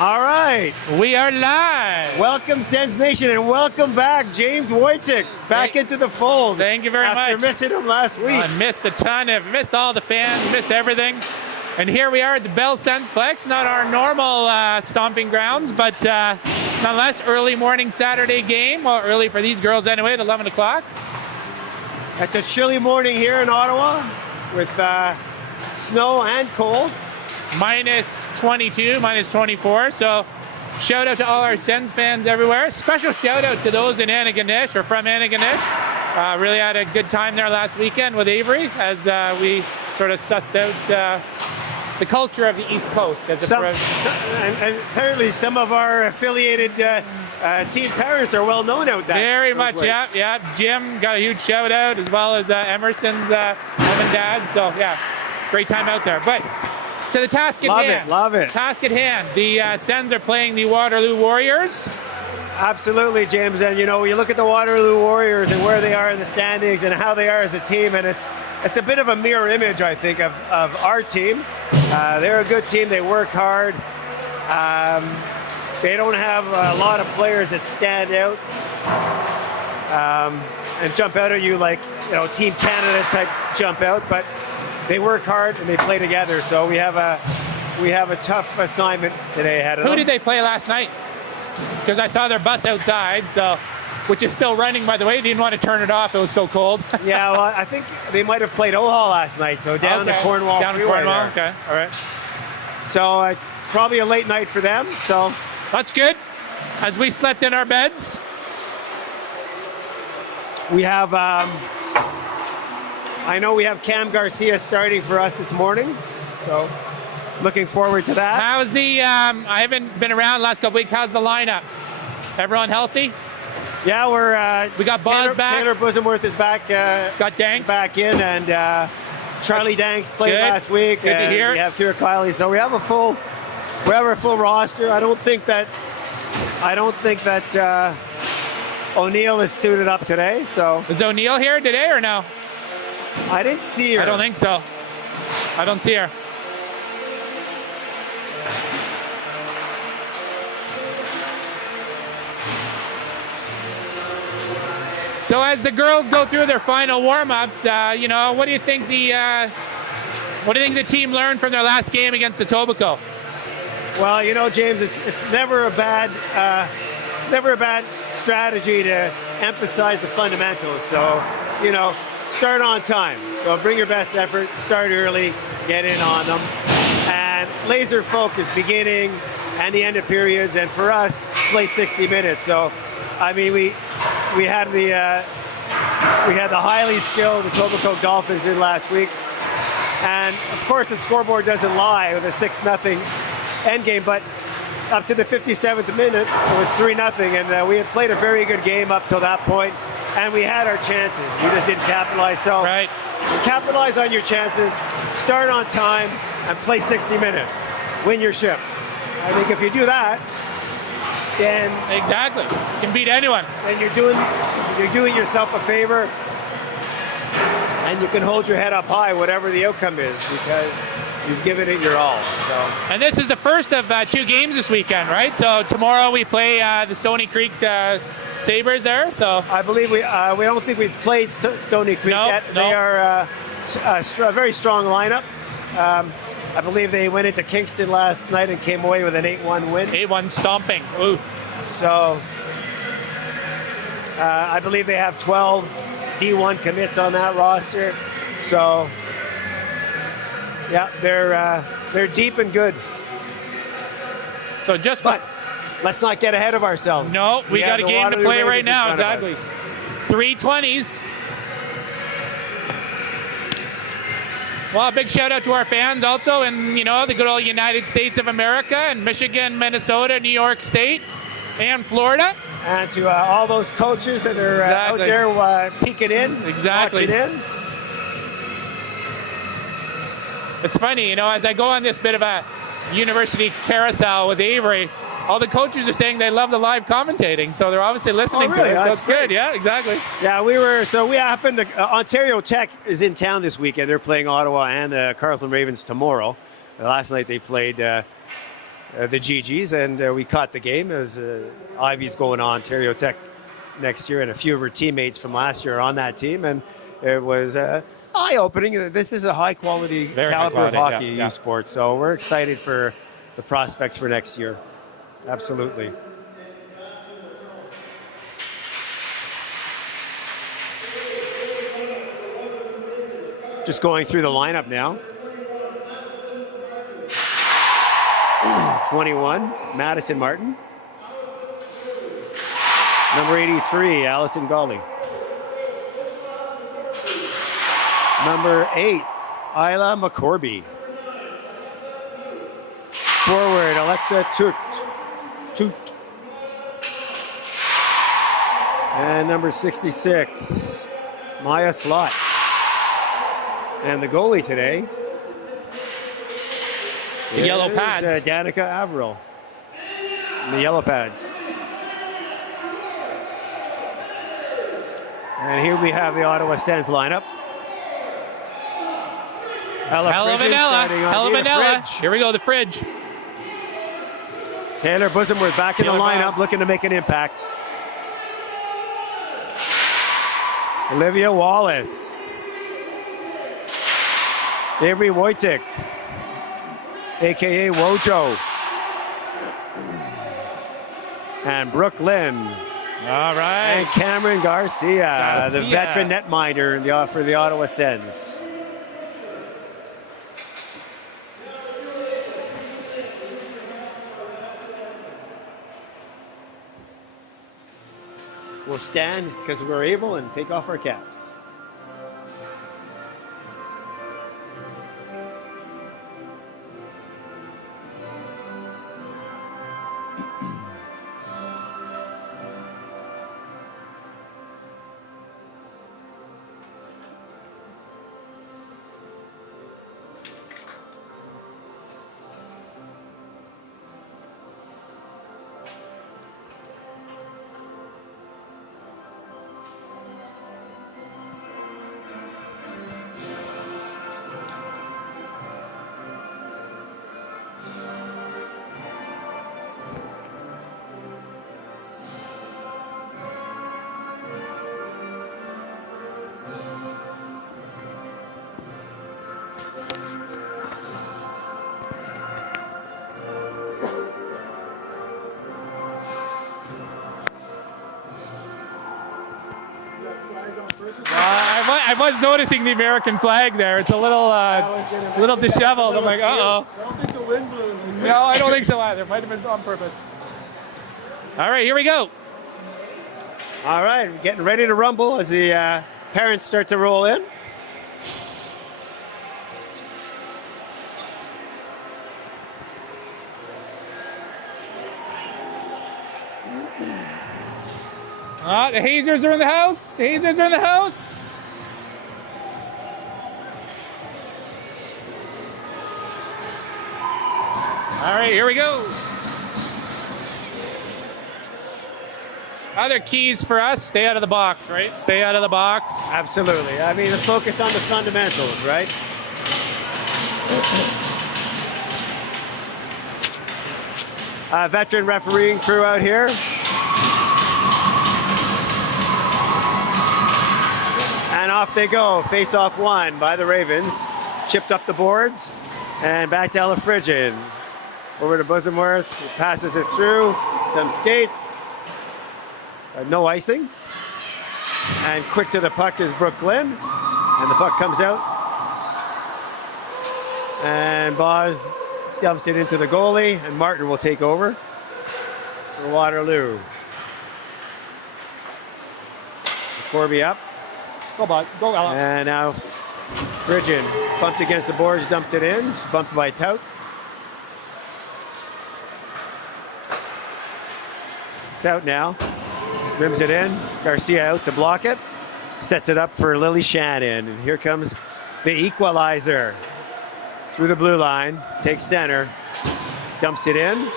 All right. We are live. Welcome, Sens Nation, and welcome back, James Wojcik, back into the fold. Thank you very much. After missing him last week. I missed a ton. I've missed all the fans, missed everything. And here we are at the Bell Sensplex, not our normal stomping grounds, but nonetheless, early morning Saturday game. Well, early for these girls anyway, at 11 o'clock. It's a chilly morning here in Ottawa with snow and cold. Minus 22, minus 24. So shout out to all our Sens fans everywhere. Special shout out to those in Antigonish or from Antigonish. Really had a good time there last weekend with Avery as we sort of sussed out the culture of the East Coast. As and apparently some of our affiliated team parents are well known out there. Very much, ways. Yeah. Jim got a huge shout out as well as Emerson's mom and dad. So yeah, great time out there. But to the task at hand. Love it. Task at hand. The Sens are playing the Waterloo Warriors. Absolutely, James. And you know, you look at the Waterloo Warriors and where they are in the standings and how they are as a team, and it's a bit of a mirror image, I think, of our team. They're a good team. They work hard. They don't have a lot of players that stand out and jump out at you like, you know, Team Canada type jump out, but they work hard and they play together. So we have a tough assignment today ahead of them. Who did they play last night? Because I saw their bus outside, so which is still running, by the way. Didn't want to turn it off. It was so cold. Yeah, well, I think they might have played OWHA last night. So down to Cornwall. Down to Cornwall. Okay, all right. So probably a late night for them. So that's good. As we slept in our beds. We have. I know we have Cam Garcia starting for us this morning, so looking forward to that. How's the, I haven't been around the last couple weeks, how's the lineup? Everyone healthy? Yeah, we got Boz back. Taylor Bosamworth is back. Got Danks. Back in, and Charlie Danks played last week. Good to hear. We have Kira Kiley, so we have a full roster. I don't think that O'Neill is suited up today. So is O'Neill here today or no? I didn't see her. I don't think so. I don't see her. So as the girls go through their final warm-ups, you know, what do you think the team learned from their last game against Etobicoke? Well, you know, James, it's never a bad strategy to emphasize the fundamentals. So, you know, start on time. So bring your best effort, start early, get in on them, and laser focus beginning and the end of periods. And for us, play 60 minutes. So, I mean, we had the highly skilled Etobicoke Dolphins in last week, and of course the scoreboard doesn't lie with a 6-0 end game, but up to the 57th minute, it was 3-0, and we had played a very good game up till that point, and we had our chances. We just didn't capitalize. So capitalize on your chances, start on time, and play 60 minutes. Win your shift. I think if you do that, then exactly, you can beat anyone. And you're doing yourself a favor, and you can hold your head up high, whatever the outcome is, because you've given it your all. So. And this is the first of 2 games this weekend, right? So tomorrow we play the Stony Creek Sabres there. So I believe we don't think we've played Stony Creek yet. No. They are a very strong lineup. I believe they went into Kingston last night and came away with an 8-1 win. 8-1 stomping. Ooh. So I believe they have 12 D1 commits on that roster. So yeah, they're deep and good. So but let's not get ahead of ourselves. No, we got a game to play right now. Exactly. 3:20s. Well, a big shout out to our fans also in, you know, the good old United States of America and Michigan, Minnesota, New York State, and Florida. And to all those coaches that are out there peeking in, watching in. It's funny, you know, as I go on this bit of a university carousel with Avery, all the coaches are saying they love the live commentating, so they're obviously listening to it. So it's good. Yeah, exactly. Yeah, we happened to, Ontario Tech is in town this weekend. They're playing Ottawa and the Carleton Ravens tomorrow. Last night they played the GGs, and we caught the game as Ivy's going on Ontario Tech next year, and a few of her teammates from last year are on that team, and it was eye-opening. This is a high-quality caliber of hockey youth sport, so we're excited for the prospects for next year. Absolutely. Just going through the lineup now. 21, Madison Martin. Number 83, Allison Golly. Number 8, Isla McCorby. Forward, Alexa Toot. And number 66, Maya Slot. And the goalie today, the yellow pads, Danica Averill. The yellow pads. And here we have the Ottawa Sens lineup. Ella Vanilla. Here we go, the fridge. Taylor Bosomworth back in the lineup, looking to make an impact. Olivia Wallace. Avery Wojcik, a.k.a. Wojo. And Brooke Lynn. All right. And Cameron Garcia, the veteran netminder for the Ottawa Sens. We'll stand because we're able and take off our caps. I was noticing the American flag there. It's a little disheveled. I'm like, uh-oh. I don't think the wind blew. No, I don't think so either. Might have been on purpose. All right, here we go. All right, we're getting ready to rumble as the parents start to roll in. The Hazers are in the house. Hazers are in the house. All right, here we go. Other keys for us, stay out of the box, right? Stay out of the box. Absolutely. I mean, the focus on the fundamentals, right? Veteran refereeing crew out here. And off they go. Face-off won by the Ravens. Chipped up the boards. And back to Ella Frigid. Over to Bosomworth. He passes it through. Some skates. No icing. And quick to the puck is Brooke Lynn. And the puck comes out. And Boz dumps it into the goalie. And Martin will take over for Waterloo. Corby up. Go, Bud. Go, Ella. And now Frigid bumped against the boards, dumps it in. She's bumped by Tout. Tout now. Rims it in. Garcia out to block it. Sets it up for Lily Shannon. And here comes the equalizer. Through the blue line. Takes center. Dumps it in.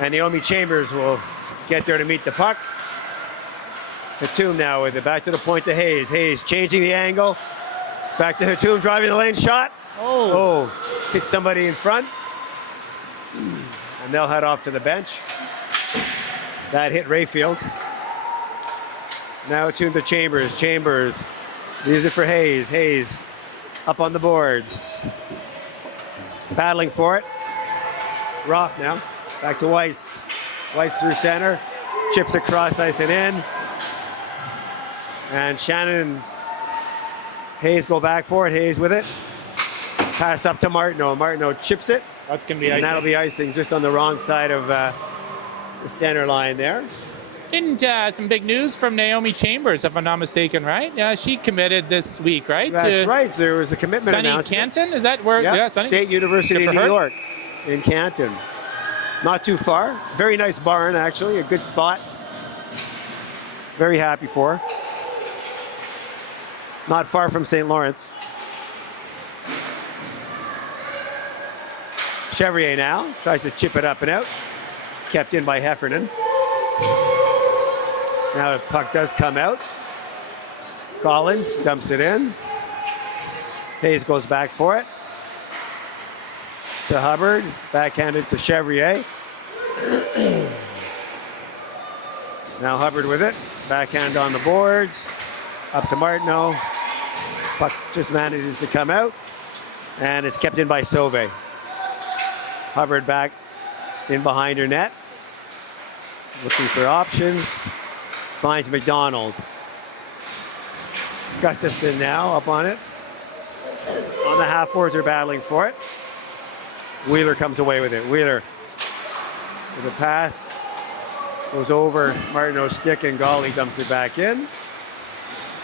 And Naomi Chambers will get there to meet the puck. Hatum now with it. Back to the point to Hayes. Hayes changing the angle. Back to Hatum driving the lane shot. Oh. Hits somebody in front. And they'll head off to the bench. That hit Rayfield. Now tuned to Chambers. Chambers leaves it for Hayes. Hayes up on the boards. Battling for it. Rock now. Back to Weiss. Weiss through center. Chips across ice and in. And Shannon and Hayes go back for it. Hayes with it. Pass up to Martineau. Martineau chips it. That's going to be And icing. that'll be icing just on the wrong side of the center line there. And some big news from Naomi Chambers, if I'm not mistaken, right? Yeah, she committed this week, right? That's right. There was a commitment Sunny announcement. Canton? Is that where? Yep. Yeah, Sunny. State University Good of for New her. York in Canton. Not too far. Very nice barn, actually. A good spot. Very happy for her. Not far from St. Lawrence. Chevrier now tries to chip it up and out. Kept in by Heffernan. Now the puck does come out. Collins dumps it in. Hayes goes back for it. To Hubbard. Backhanded to Chevrier. Now Hubbard with it. Backhand on the boards. Up to Martineau. Puck just manages to come out. And it's kept in by Sauvé. Hubbard back in behind her net. Looking for options. Finds McDonald. Gustafson now up on it. On the half boards, they're battling for it. Wheeler comes away with it. Wheeler with a pass. Goes over Martineau's stick and Gawley dumps it back in.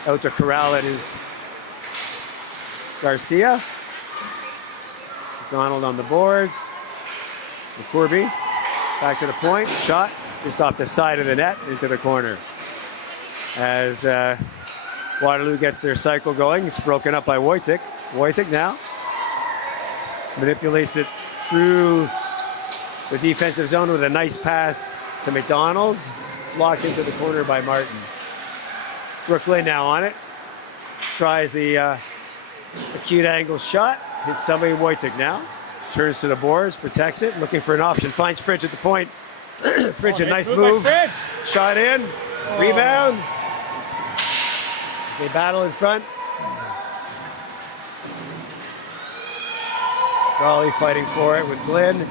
Out to Corral. It is Garcia. McDonald on the boards. McCorby back to the point. Shot just off the side of the net into the corner. As Waterloo gets their cycle going, it's broken up by Wojtek. Wojtek now manipulates it through the defensive zone with a nice pass to McDonald. Locked into the corner by Martin. Brooklyn now on it. Tries the acute angle shot. Hits somebody. Wojtek now. Turns to the boards, protects it, looking for an option. Finds Fridge at the point. Fridge, a nice move. Shot in. Rebound. They battle in front. Raleigh fighting for it with Glenn. And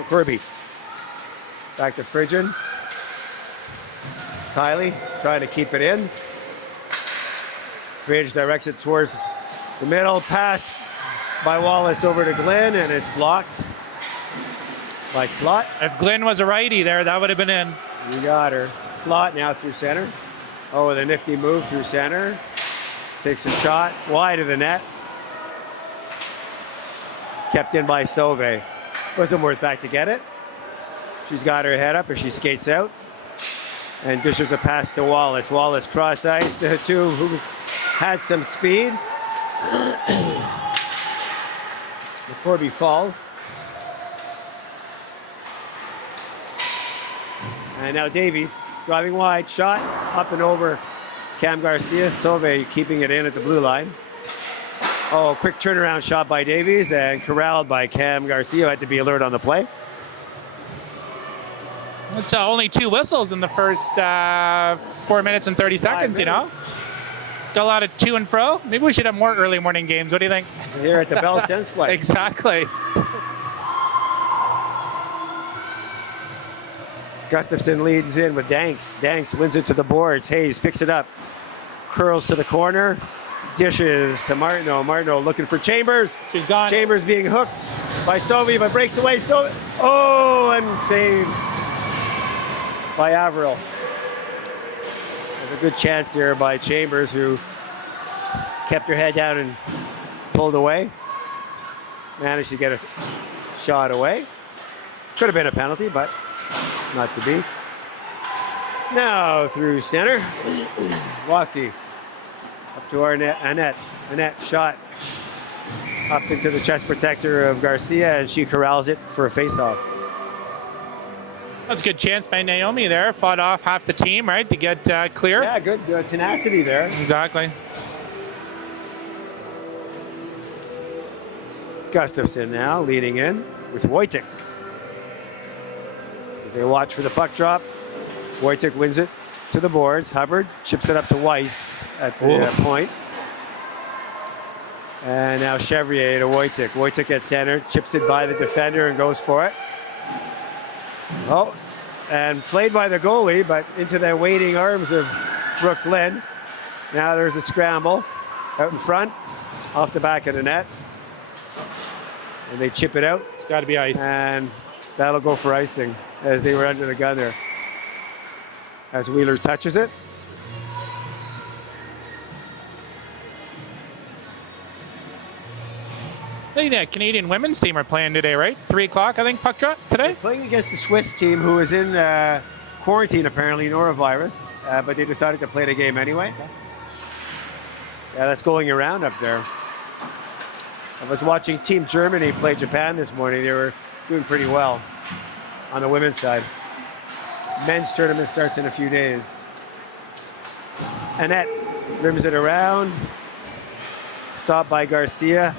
McCorby. Back to Fridgen. Kylie trying to keep it in. Fridge directs it towards the middle. Pass by Wallace over to Glenn, and it's blocked by Slot. If Glenn was a righty there, that would have been in. You got her. Slot now through center. Oh, with a nifty move through center. Takes a shot wide of the net. Kept in by Sauvé. Wasn't worth back to get it. She's got her head up as she skates out. And dishes a pass to Wallace. Wallace cross ice to two who's had some speed. McCorby falls. And now Davies driving wide, shot up and over Cam Garcia. Sauvé keeping it in at the blue line. Oh, quick turnaround shot by Davies and corralled by Cam Garcia. Had to be alert on the play. It's only 2 whistles in the first 4 minutes and 30 seconds, you know? Got a lot of to and fro. Maybe we should have more early morning games. What do you think? Here at the Bell Sense Play. Exactly. Gustafson leads in with Danks. Danks wins it to the boards. Hayes picks it up. Curls to the corner. Dishes to Martineau. Martineau looking for Chambers. She's gone. Chambers being hooked by Sauvé, but breaks away. Oh, and saved by Averill. There's a good chance here by Chambers, who kept her head down and pulled away. Managed to get a shot away. Could have been a penalty, but not to be. Now through center. Wafty up to Annette. Annette shot up into the chest protector of Garcia, and she corrals it for a face-off. That's a good chance by Naomi there. Fought off half the team, right, to get clear. Yeah, good tenacity there. Exactly. Gustafson now leading in. with Wojtek. As they watch for the puck drop, Wojtek wins it to the boards. Hubbard chips it up to Weiss at the point. And now Chevrier to Wojtek. Wojtek at center, chips it by the defender and goes for it. Oh, and played by the goalie, but into the waiting arms of Brooke Lynn. Now there's a scramble out in front, off the back of the net. And they chip it out. It's got to be ice. And that'll go for icing as they were under the gun there. As Wheeler touches it. I think the Canadian women's team are playing today, right? 3 o'clock, I think, puck drop today? They're playing against the Swiss team who is in quarantine, apparently, norovirus, but they decided to play the game anyway. Yeah, that's going around up there. I was watching Team Germany play Japan this morning. They were doing pretty well on the women's side. Men's tournament starts in a few days. Annette rims it around. Stopped by Garcia.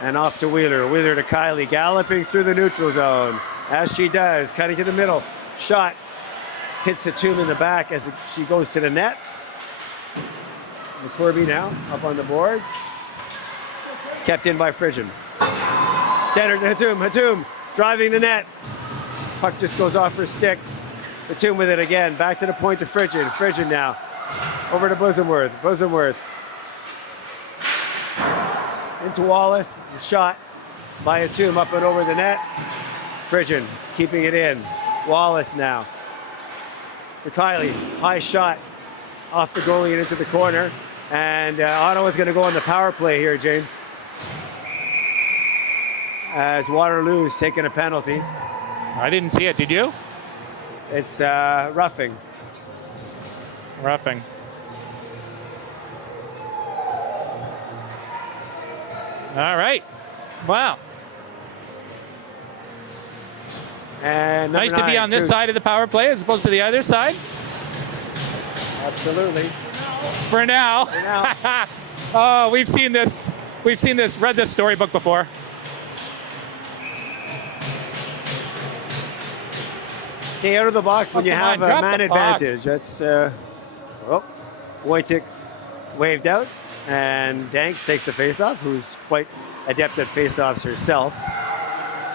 And off to Wheeler. Wheeler to Kylie, galloping through the neutral zone. As she does, cutting to the middle. Shot hits the tomb in the back as she goes to the net. McCorby now up on the boards. Kept in by Frigian. Center to Hatum. Hatum driving the net. Puck just goes off her stick. Hatum with it again. Back to the point to Frigian. Frigian now. Over to Bosomworth. Bosomworth. Into Wallace. Shot by Hatum up and over the net. Frigian keeping it in. Wallace now. To Kylie. High shot off the goalie and into the corner. And Ottawa's going to go on the power play here, James. As Waterloo's taking a penalty. I didn't see it. Did you? It's roughing. Roughing. All right. Wow. And nice to be on this side of the power play as opposed to the other side. Absolutely. For now. For now. Oh, we've seen this. We've seen this. Read this storybook before. Stay out of the box when you have a man advantage. That's Wojtek waved out, and Danks takes the faceoff, who's quite adept at faceoffs herself.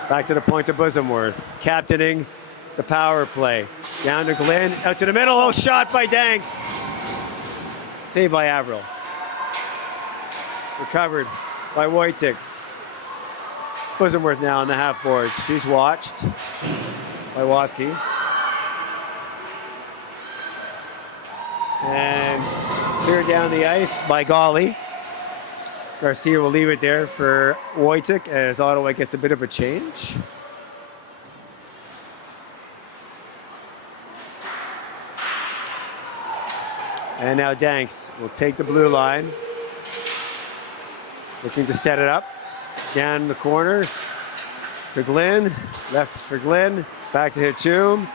Back to the point to Bosomworth, captaining the power play. Down to Glenn, out to the middle. Oh, shot by Danks. Saved by Averill. Recovered by Wojtek. Bosomworth now on the half boards. She's watched by Wafke. And cleared down the ice by Golly. Garcia will leave it there for Wojtek as Ottawa gets a bit of a change. And now Danks will take the blue line. Looking to set it up. Down the corner to Glenn. Left for Glenn. Back to Hatum.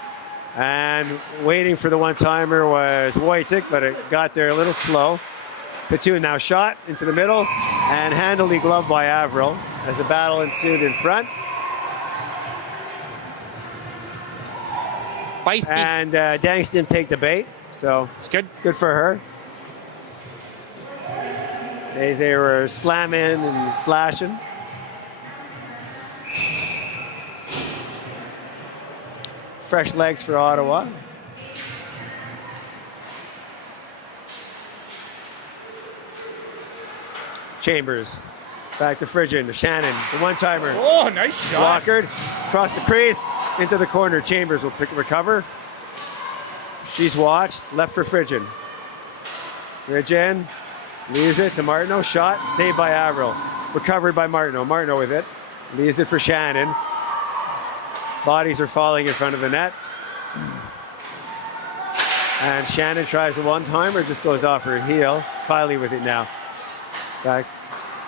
And waiting for the one-timer was Wojtek, but it got there a little slow. Hatum now shot into the middle and handily gloved by Averill as a battle ensued in front. Feisty. And Danks didn't take the bait, so it's good. Good for her. They were slamming and slashing. Fresh legs for Ottawa. Chambers. Back to Frigian, to Shannon, the one-timer. Oh, nice shot. Walkered, across the crease, into the corner. Chambers will recover. She's watched, left for Frigian. Frigian leaves it to Martineau. Shot, saved by Averill. Recovered by Martineau. Martineau with it. Leaves it for Shannon. Bodies are falling in front of the net. And Shannon tries a one-timer, just goes off her heel. Kylie with it now. Back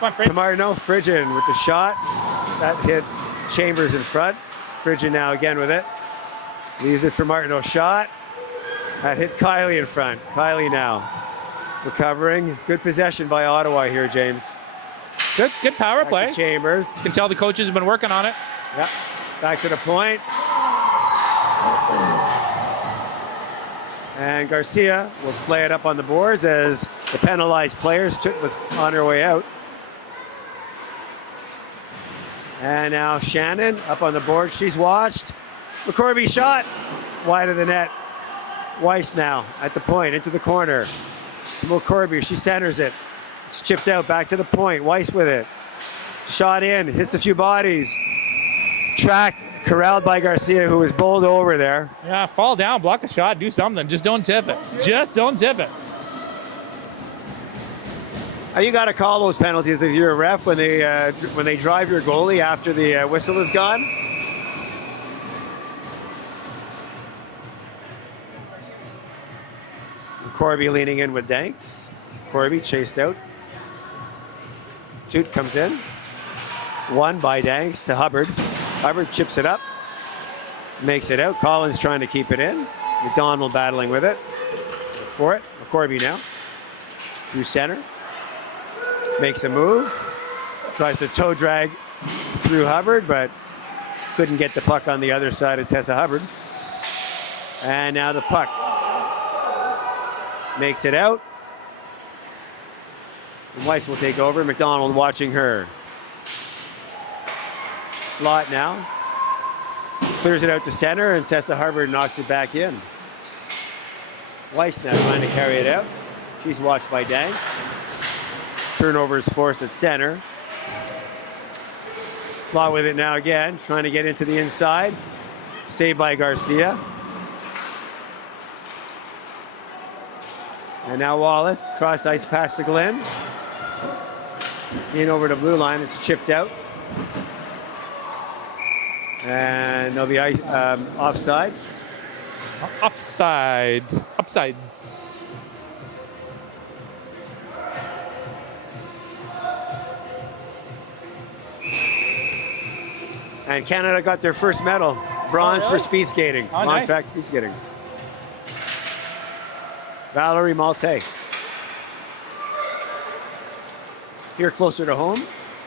to Martineau. Frigian with the shot. That hit Chambers in front. Frigian now again with it. Leaves it for Martineau. Shot. That hit Kylie in front. Kylie now recovering. Good possession by Ottawa here, James. Good power play. Chambers. You can tell the coaches have been working on it. Yep. Back to the point. And Garcia will play it up on the boards as the penalized players. Toot was on her way out. And now Shannon up on the board. She's watched. McCorby shot wide of the net. Weiss now at the point, into the corner. McCorby, she centers it. It's chipped out, back to the point. Weiss with it. Shot in, hits a few bodies. Tracked, corralled by Garcia, who was bowled over there. Yeah, fall down, block a shot, do something. Just don't tip it. Just don't tip it. You got to call those penalties if you're a ref when they drive your goalie after the whistle is gone. Corby leaning in with Danks. Corby chased out. Toot comes in. One by Danks to Hubbard. Hubbard chips it up. Makes it out. Collins trying to keep it in. McDonald battling with it. For it. Corby now. Through center. Makes a move. Tries to toe drag through Hubbard, but couldn't get the puck on the other side of Tessa Hubbard. And now the puck. Makes it out. And Weiss will take over. McDonald watching her. Slot now. Clears it out to center, and Tessa Hubbard knocks it back in. Weiss now trying to carry it out. She's watched by Danks. Turnover is forced at center. Slot with it now again, trying to get into the inside. Saved by Garcia. And now Wallace, cross ice pass to Glenn. In over the blue line, it's chipped out. And there'll be offside. Offside. Upsides. And Canada got their first medal. Bronze for speed skating. Oh, nice. On-track speed skating. Valerie Malte. Here closer to home,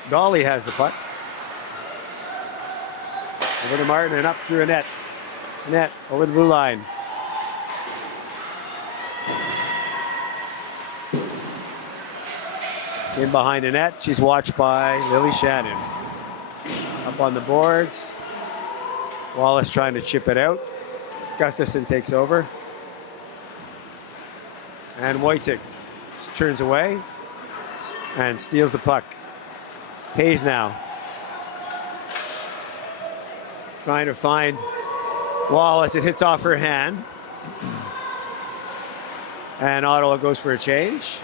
Dolly has the puck. Over to Martin and up through a net. Net over the blue line. In behind the net, she's watched by Lily Shannon. Up on the boards. Wallace trying to chip it out. Gustafson takes over. And Wojcik turns away and steals the puck. Hayes now. Trying to find Wallace. It hits off her hand. And Ottawa goes for a change.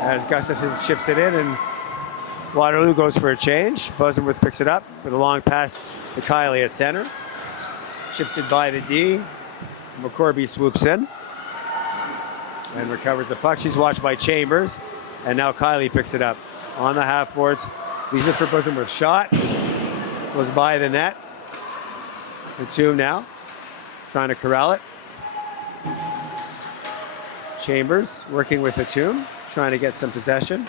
As Gustafson chips it in, and Waterloo goes for a change. Busenworth picks it up with a long pass to Kylie at center. Chips it by the D. McCorby swoops in and recovers the puck. She's watched by Chambers, and now Kylie picks it up on the half boards. Leaves it for Busenworth. Shot goes by the net. The two now trying to corral it. Chambers working with the tomb, trying to get some possession.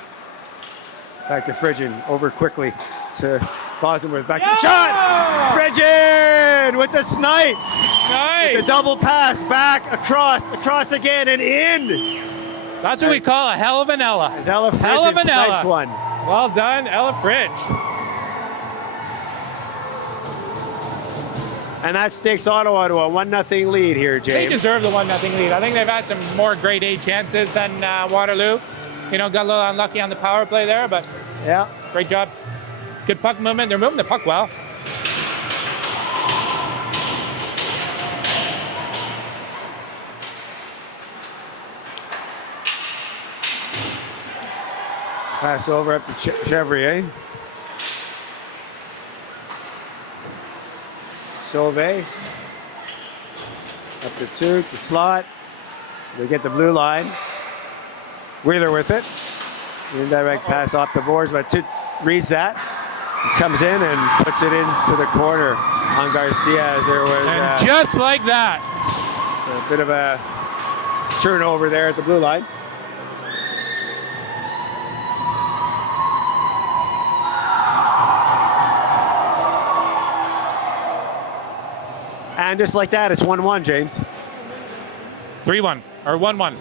Back to Frigin, over quickly to Busenworth. Back to the shot! Frigin with the snipe! Nice! The double pass, back, across again, and in! That's what we call a hell of an Ella. As Ella Hell of Frigin an Ella. snipes one. Well done, Ella Fridge. And that stakes Ottawa to a 1-0 lead here, James. They deserve the 1-0 lead. I think they've had some more grade A chances than Waterloo. You know, got a little unlucky on the power play there, but yeah, great job. Good puck movement. They're moving the puck well. Pass over up to Chevrier. Sauve. Up to two, to slot. They get the blue line. Wheeler with it. Indirect pass off the boards, but Toot reads that. Comes in and puts it into the corner on Garcia as there was And just like that. a bit of a turnover there at the blue line. And just like that, it's 1-1, James. 3-1 or 1-1.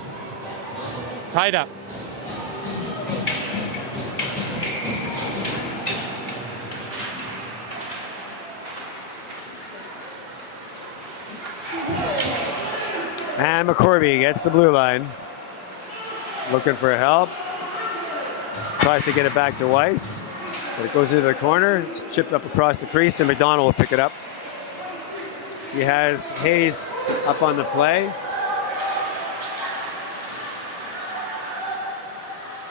Tied up. And McCorby gets the blue line. Looking for help. Tries to get it back to Weiss. But it goes into the corner. It's chipped up across the crease, and McDonald will pick it up. He has Hayes up on the play.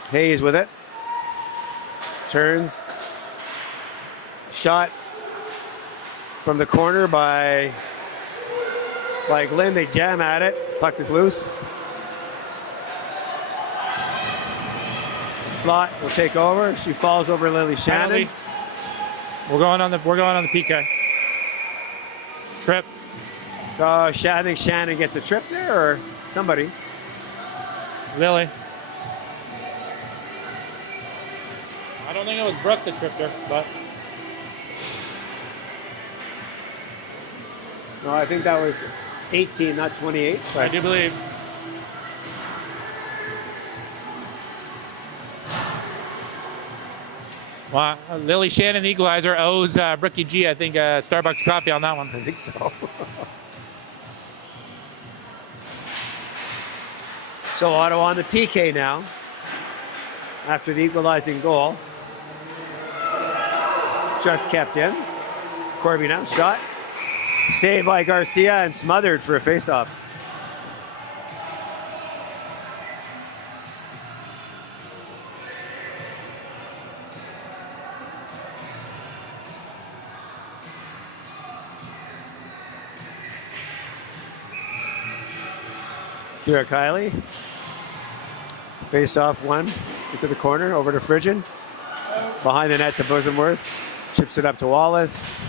Hayes with it. Turns. Shot from the corner by Glynn. They jam at it. Puck is loose. Slot will take over. She falls over Lily Shannon. Penalty. We're going on the PK. Trip. I think Shannon gets a trip there, or somebody. Lily. I don't think it was Brooke that tripped her, but. No, I think that was 18, not 28. But I do believe. Well, Lily Shannon, the equalizer, owes Brookie G, I think, Starbucks coffee on that one. I think so. So Ottawa on the PK now, after the equalizing goal. It's just kept in. Corby now, shot. Saved by Garcia and smothered for a faceoff. Kira Kiley. Face off one into the corner, over to Frigin. Behind the net to Bosamworth. Chips it up to Wallace.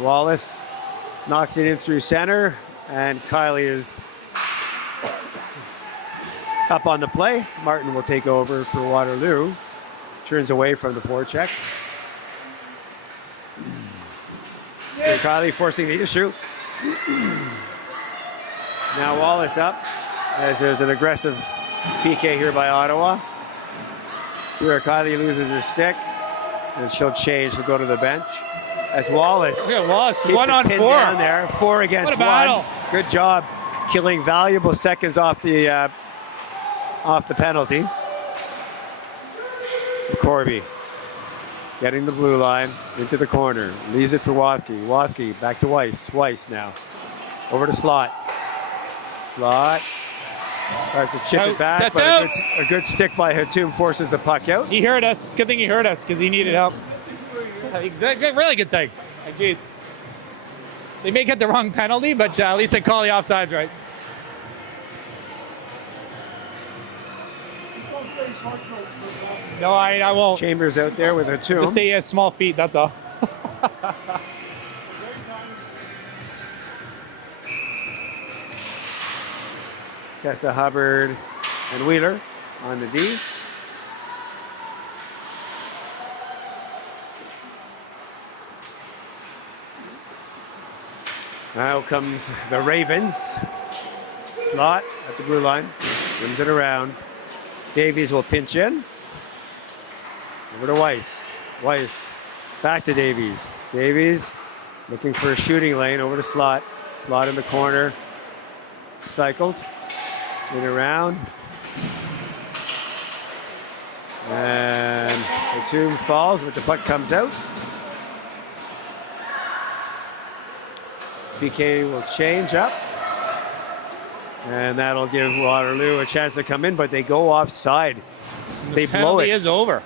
Wallace knocks it in through center, and Kiley is up on the play. Martin will take over for Waterloo. Turns away from the forecheck. Kira Kiley forcing the issue. Now Wallace up, as there's an aggressive PK here by Ottawa. Kira Kiley loses her stick, and she'll change. She'll go to the bench. As Wallace. Look at Wallace, keeps 1 on it pinned 4. Down there, 4 against What a battle. 1. Good job killing valuable seconds off the penalty. Corby getting the blue line into the corner. Leaves it for Wathke. Wathke back to Weiss. Weiss now. Over to Slot. Slot. Tries to chip it back, That's but out. a good stick by Hatum forces the puck out. He heard us. Good thing he heard us because he needed help. Really good thing. Like, geez. They may get the wrong penalty, but at least they call the offsides right. No, I won't. Chambers out there with Hatum. Just say he has small feet, that's all. Tessa Hubbard and Wheeler on the D. Now comes the Ravens. Slot at the blue line. Brings it around. Davies will pinch in. Over to Weiss. Weiss back to Davies. Davies looking for a shooting lane. Over to Slot. Slot in the corner. Cycled. In around. And Hatum falls, but the puck comes out. PK will change up. And that'll give Waterloo a chance to come in, but they go offside. They blow Penalty it. is over.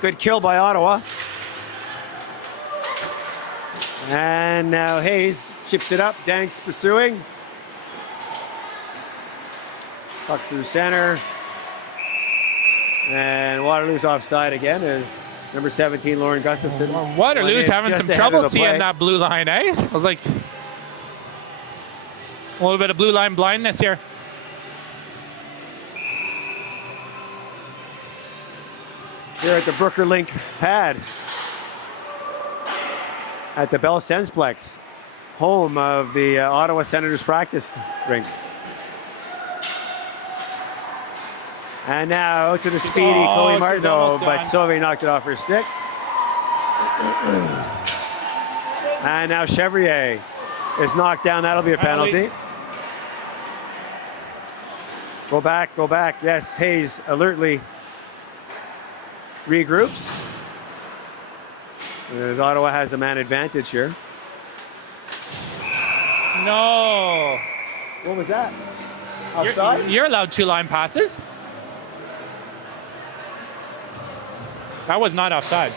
Good kill by Ottawa. And now Hayes chips it up. Danks pursuing. Puck through center. And Waterloo's offside again as Number 17, Lauren Gustafson. Waterloo's having just some ahead trouble of the seeing play. that blue line, eh? I was like, a little bit of blue line blindness here. Here at the Brooker Link pad at the Bell Sensplex, home of the Ottawa Senators practice rink. And now out to the speedy Chloe she's Martineau, almost but gone. Sylvie knocked it off her stick. And now Chevrier is knocked down. That'll be a penalty. Go back, go back. Yes, Hayes alertly regroups. As Ottawa has a man advantage here. No. What was that? Offside? You're allowed 2 line passes. That was not offside.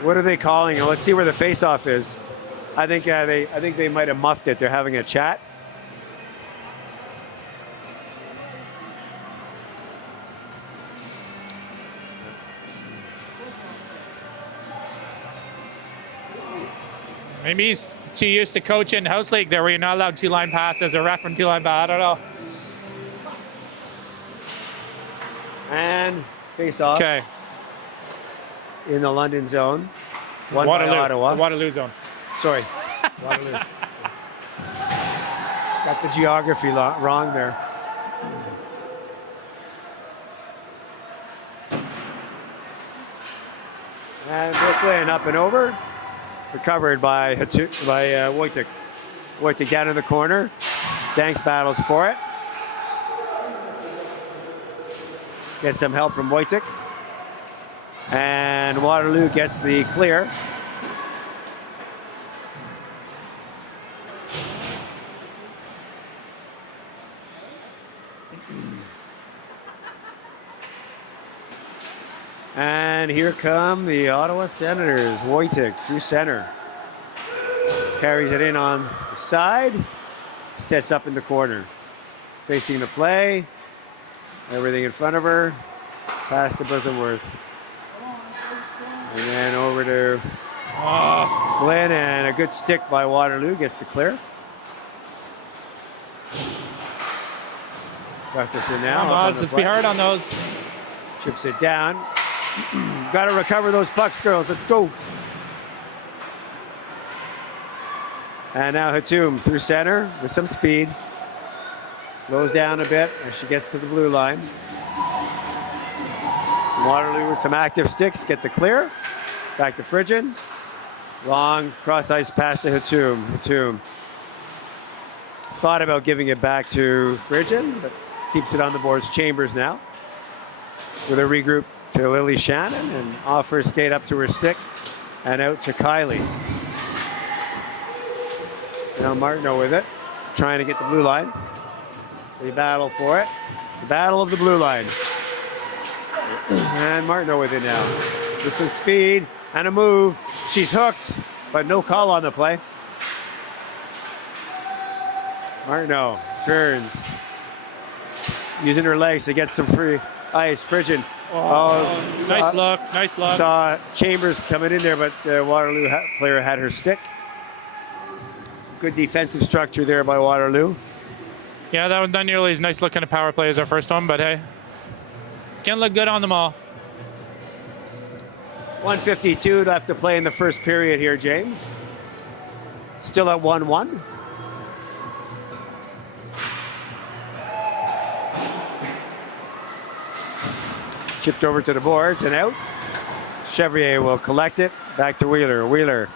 What are they calling it? Let's see where the face-off is. I think they might have muffed it. They're having a chat. Maybe he's too used to coaching house league there, where you're not allowed 2 line passes or ref from 2 line pass. I don't know. And face-off Okay. in the London zone. Won by Ottawa. The Waterloo zone. Sorry, Waterloo. Got the geography wrong there. And Brooklyn up and over. Recovered by Wojtek. Wojtek down in the corner. Danks battles for it. Get some help from Wojtek. And Waterloo gets the clear. And here come the Ottawa Senators. Wojtek through center. Carries it in on the side. Sets up in the corner. Facing the play. Everything in front of her. Pass to Bosamworth. And then over to Glenn, and a good stick by Waterloo gets the clear. Gustafson now. Let's just be hard on those. Chips it down. Got to recover those pucks, girls. Let's go. And now Hatum through center with some speed. Slows down a bit as she gets to the blue line. Waterloo with some active sticks, get the clear. Back to Frigian. Long cross-ice pass to Hatum. Hatum thought about giving it back to Frigian, but keeps it on the boards. Chambers now with a regroup to Lily Shannon, and off her skate up to her stick and out to Kylie. Now Martineau with it, trying to get the blue line. They battle for it. The battle of the blue line. And Martineau with it now. With some speed and a move. She's hooked, but no call on the play. Martineau turns. Using her legs to get some free ice. Frigian. Nice look, nice look. Saw Chambers coming in there, but the Waterloo player had her stick. Good defensive structure there by Waterloo. Yeah, that was not nearly as nice looking a power play as our first one, but hey, can look good on them all. 1:52 left to play in the first period here, James. Still at 1-1. Chipped over to the boards and out. Chevrier will collect it. Back to Wheeler. Wheeler.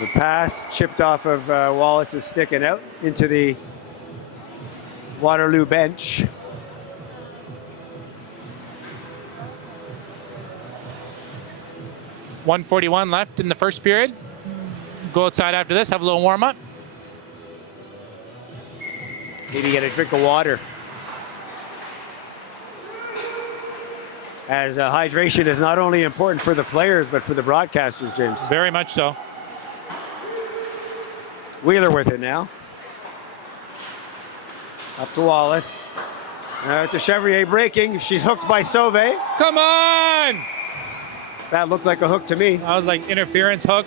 The pass chipped off of Wallace's stick and out into the Waterloo bench. .141 left in the first period. Go outside after this, have a little warm up. Maybe get a drink of water. As hydration is not only important for the players, but for the broadcasters, James. Very much so. Wheeler with it now. Up to Wallace. To Chevrier breaking. She's hooked by Sauvé. Come on! That looked like a hook to me. I was like interference hook,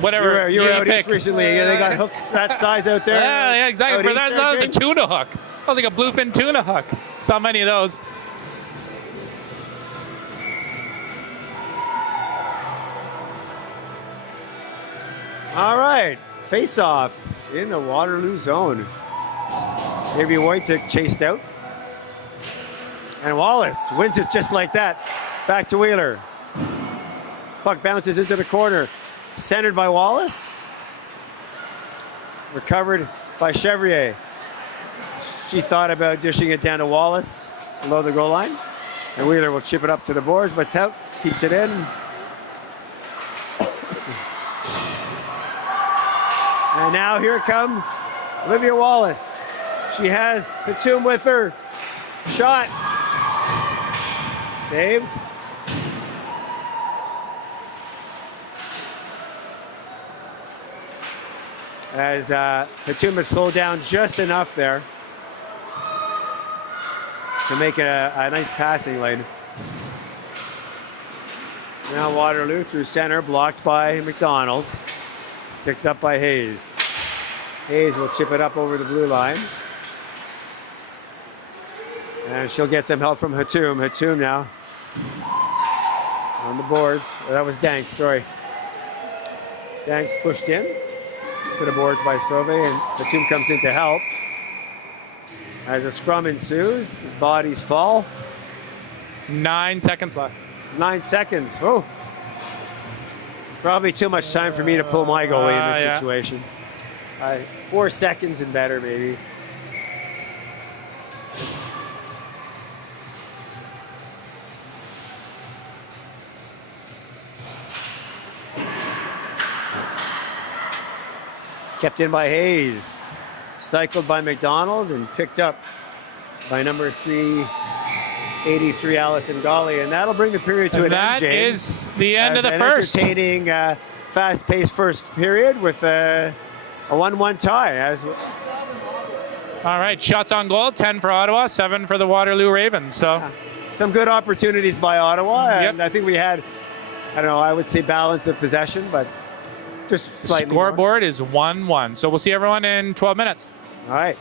whatever. You were out pick. east recently. Yeah, they got hooks that size out there. Yeah, exactly. Out But east that there, was a Jim? tuna hook. That was like a bluefin tuna hook. Saw many of those. All right, face-off in the Waterloo zone. Maybe Wojtek chased out. And Wallace wins it just like that. Back to Wheeler. Puck bounces into the corner. Centered by Wallace. Recovered by Chevrier. She thought about dishing it down to Wallace below the goal line. And Wheeler will chip it up to the boards, but Tout keeps it in. And now here comes Olivia Wallace. She has Batum with her. Shot. Saved. As Batum has slowed down just enough there to make it a nice passing lane. Now Waterloo through center, blocked by McDonald. Picked up by Hayes. Hayes will chip it up over the blue line. And she'll get some help from Hatum. Hatum now on the boards. Oh, that was Danks, sorry. Danks pushed in to the boards by Sauvé, and Hatum comes in to help. As a scrum ensues, his bodies fall. 9 seconds left. 9 seconds. Oh. Probably too much time for me to pull my goalie in this Yeah. situation. 4 seconds and better, maybe. Kept in by Hayes. Cycled by McDonald and picked up by number 383 Allison Golly. And that'll bring the period to an end, That James. is the end of the An first. entertaining, fast-paced first period with a 1-1 tie. All right, shots on goal, 10 for Ottawa, 7 for the Waterloo Ravens. So Some good opportunities by Ottawa, and Yep. I think we had, I don't know, I would say balance of possession, but just slightly more. scoreboard is 1-1. So we'll see everyone in 12 minutes. All right.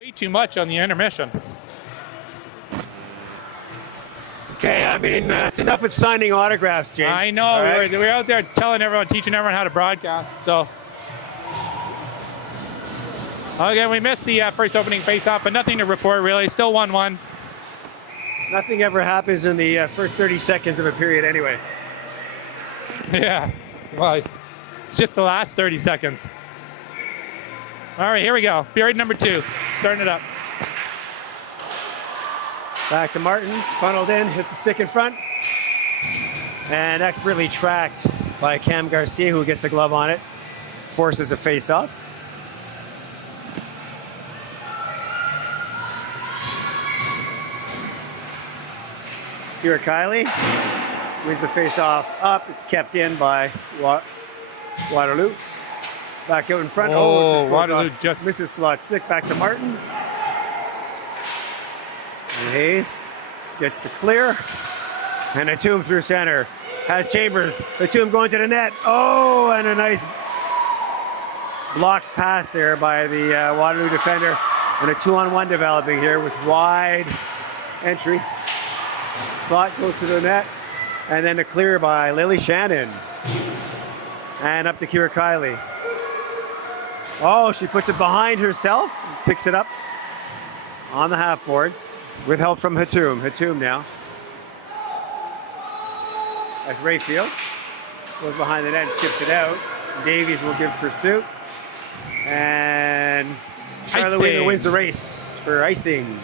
Way too much on the intermission. Okay, I mean, it's enough with signing autographs, James. I know. All right? We're out there telling everyone, teaching everyone how to broadcast. So, again, we missed the first opening face-off, but nothing to report, really. Still 1-1. Nothing ever happens in the first 30 seconds of a period anyway. Yeah. Well, it's just the last 30 seconds. All right, here we go. Period number 2. Starting it up. Back to Martin, funneled in, hits the stick in front. And expertly tracked by Cam Garcia, who gets the glove on it. Forces a face-off. Here, Kylie wins the face-off up. It's kept in by Waterloo. Back out in front. Oh, just Waterloo just misses slot stick. Back to Martin. And Hayes gets the clear. And a tomb through center. Has Chambers. The tomb going to the net. Oh, and a nice blocked pass there by the Waterloo defender. And a 2-on-1 developing here with wide entry. Slot goes to the net. And then a clear by Lily Shannon. And up to Kira Kiley. Oh, she puts it behind herself. Picks it up on the half boards with help from Hatum. Hatum now. As Rayfield goes behind the net and chips it out. Davies will give pursuit. And Charlotte Wheeler wins the race for icing.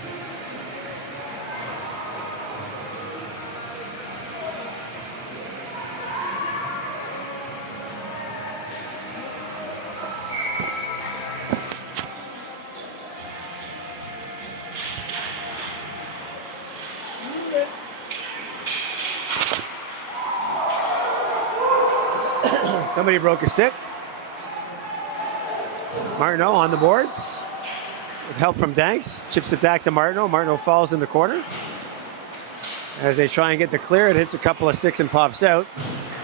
Somebody broke a stick. Martineau on the boards. With help from Danks. Chips it back to Martineau. Martineau falls in the corner. As they try and get the clear, it hits a couple of sticks and pops out.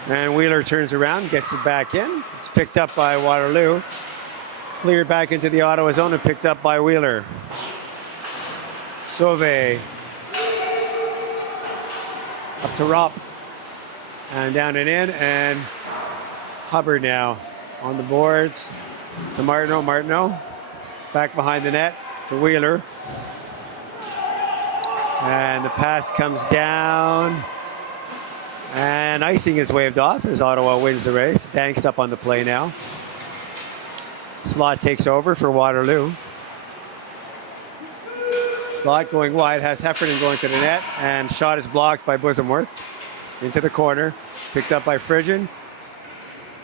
And Wheeler turns around, gets it back in. It's picked up by Waterloo. Cleared back into the Ottawa zone and picked up by Wheeler. Sauvé. Up to Ropp. And down and in. And Hubbard now on the boards to Martineau. Martineau back behind the net to Wheeler. And the pass comes down. And icing is waved off as Ottawa wins the race. Danks up on the play now. Slot takes over for Waterloo. Slot going wide, has Heffernan going to the net. And shot is blocked by Bosomworth. Into the corner. Picked up by Frigian.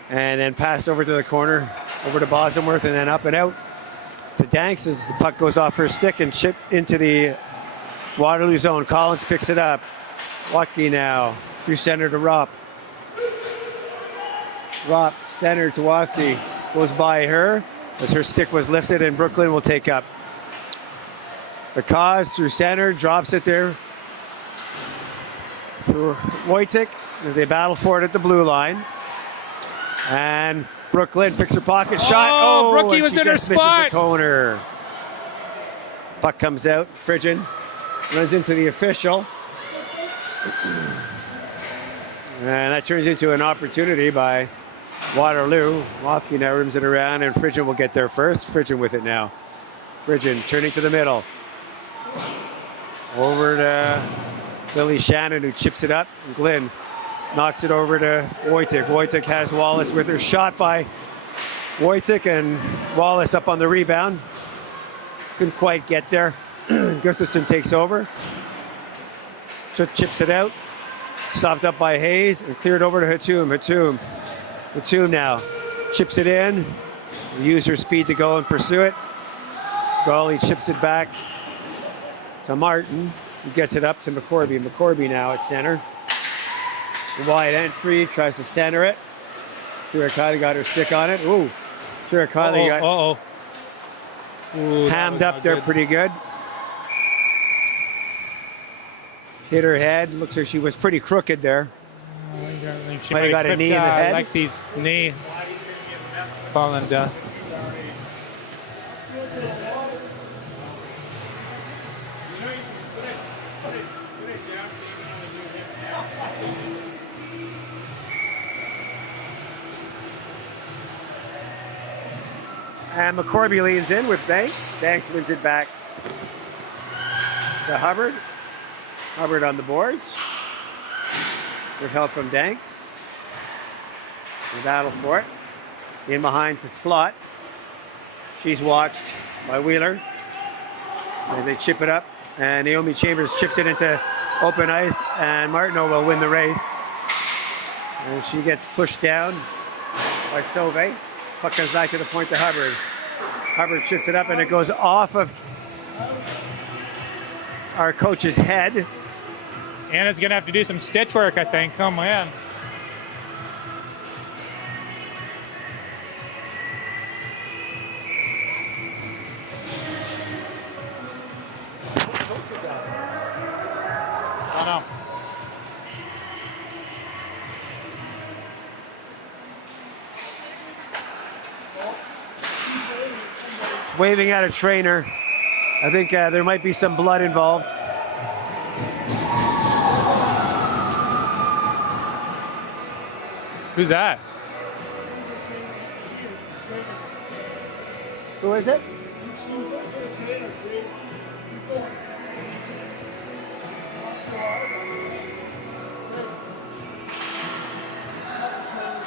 And then passed over to the corner, over to Bosomworth, and then up and out to Danks as the puck goes off her stick and chipped into the Waterloo zone. Collins picks it up. Watkey now, through center to Ropp. Ropp, center to Watkey, goes by her as her stick was lifted, and Brooklyn will take up. The cause through center, drops it there for Wojcik as they battle for it at the blue line. And Brooklyn picks her pocket shot. Oh, Brookie was in her spot. The corner. Puck comes out. Frigian runs into the official. And that turns into an opportunity by Waterloo. Wathke now rims it around, and Frigian will get there first. Frigian with it now. Frigian turning to the middle. Over to Lily Shannon, who chips it up. And Glynn knocks it over to Wojcik. Wojcik has Wallace with her. Shot by Wojcik, and Wallace up on the rebound. Couldn't quite get there. Gustafson takes over. Chips it out. Stopped up by Hayes and cleared over to Hatum. Hatum now chips it in. Use her speed to go and pursue it. Gawley chips it back to Martin. He gets it up to McCorby. McCorby now at center. Wide entry, tries to center it. Kira Kiley got her stick on it. Ooh, Kira Kiley got hammed up there pretty good. Hit her head. Looks like she was pretty crooked there. She might have got a knee in the head. Lexi's knee falling down. And McCorby leans in with Danks. Danks wins it back to Hubbard. Hubbard on the boards with help from Danks. They battle for it. In behind to Slot. She's watched by Wheeler as they chip it up. And Naomi Chambers chips it into open ice, and Martineau will win the race. And she gets pushed down by Sauvé. Puck comes back to the point to Hubbard. Hubbard chips it up, and it goes off of our coach's head. Anna's going to have to do some stitch work, I think. Oh, man. Oh, no. Waving at a trainer. I think there might be some blood involved. Who's that? Who is it?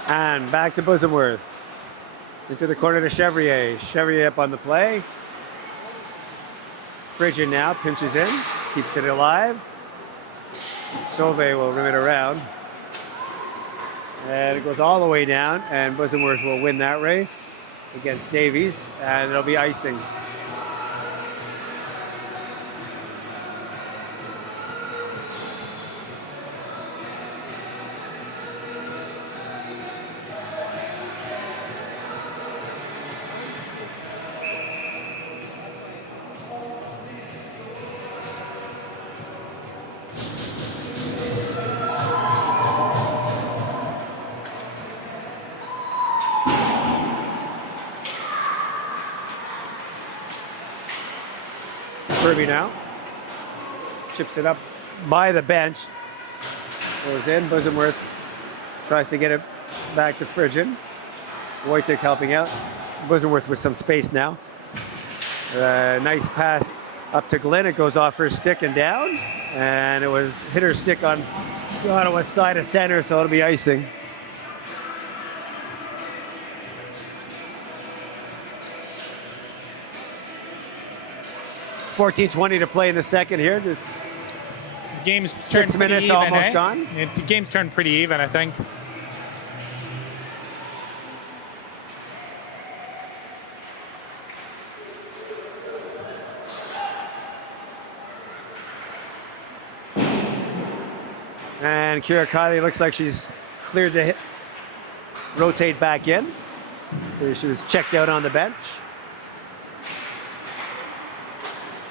And back to Bosomworth. Into the corner to Chevrier. Chevrier up on the play. Frigid now pinches in, keeps it alive. Sauvé will rim it around. And it goes all the way down, and Bosomworth will win that race against Davies, and it'll be icing. Kirby now chips it up by the bench, goes in. Bosomworth tries to get it back to Frigid. Wojtek helping out. Bosomworth with some space now. Nice pass up to Glenn. It goes off her stick and down, and it was hit her stick on the Ottawa side of center, so it'll be icing. $14:20 to play in the second here. Just Game's turned 6 minutes even, almost gone. The game's turned pretty even, I think. And Kira Kiley looks like she's cleared to rotate back in. So she was checked out on the bench.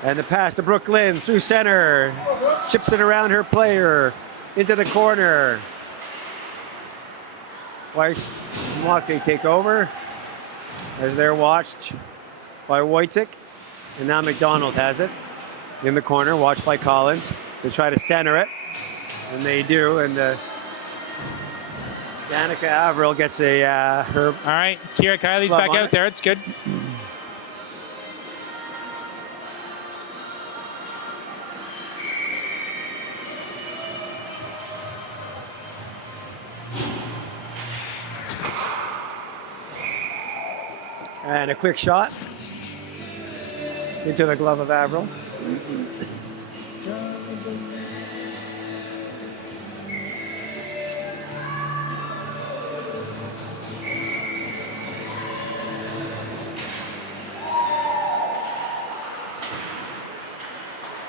And the pass to Brooklyn through center. Chips it around her player. Into the corner. Weiss and Mwake take over. As they're watched by Wojtek. And now McDonald has it. In the corner, watched by Collins. They try to center it. And they do. And Danica Averill gets a her. All right, Kira Kiley's back out there. It's good. And a quick shot into the glove of Averill.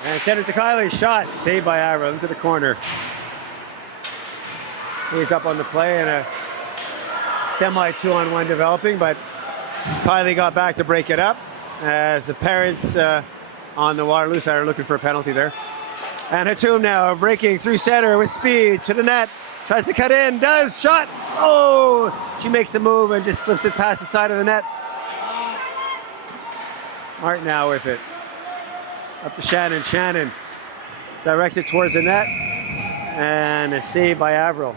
And send it to Kiley. Shot saved by Averill into the corner. He's up on the play and a semi 2-on-1 developing, but Kiley got back to break it up as the parents on the Waterloo side are looking for a penalty there. And Hatum now breaking through center with speed to the net. Tries to cut in, does, shot. Oh, she makes a move and just slips it past the side of the net. Martin now with it. Up to Shannon. Shannon directs it towards the net. And a save by Averill.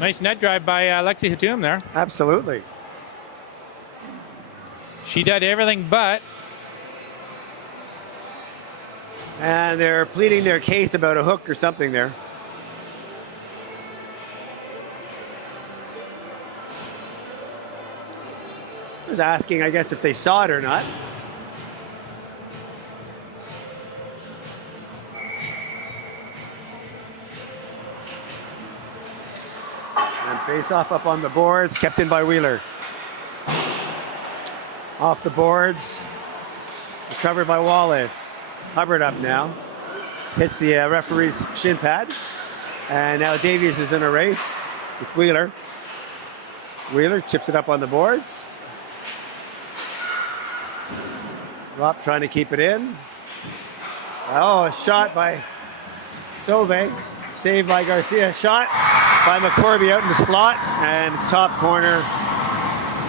Nice net drive by Lexi Hatum there. Absolutely. She did everything but. And they're pleading their case about a hook or something there. I was asking, I guess, if they saw it or not. And face off up on the boards, kept in by Wheeler. Off the boards, recovered by Wallace. Hubbard up now, hits the referee's shin pad. And now Davies is in a race with Wheeler. Wheeler chips it up on the boards. Ropp trying to keep it in. Oh, a shot by Sauve. Saved by Garcia. Shot by McCorby out in the slot. And top corner.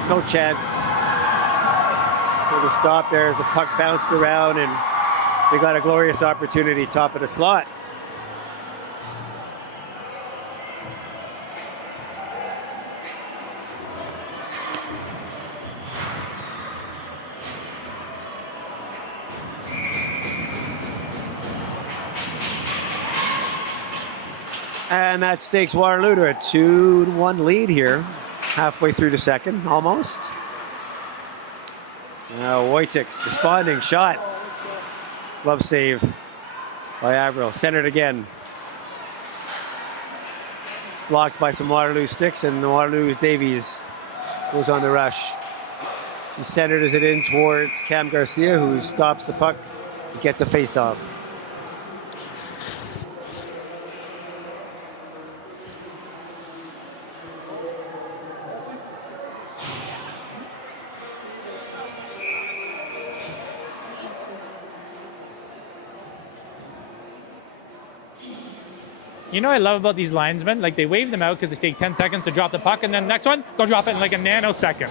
No chance. Little stop there as the puck bounced around and they got a glorious opportunity top of the slot. And that stakes Waterloo to a 2-1 lead here, halfway through the second, almost. Now Wojcik responding, shot. Glove save by Averill. Centered again. Blocked by some Waterloo sticks, and the Waterloo Davies goes on the rush. He centers it in towards Cam Garcia, who stops the puck. He gets a face-off. You know what I love about these linesmen? Like, they wave them out because they take 10 seconds to drop the puck, and then the next one, they'll drop it in like a nanosecond.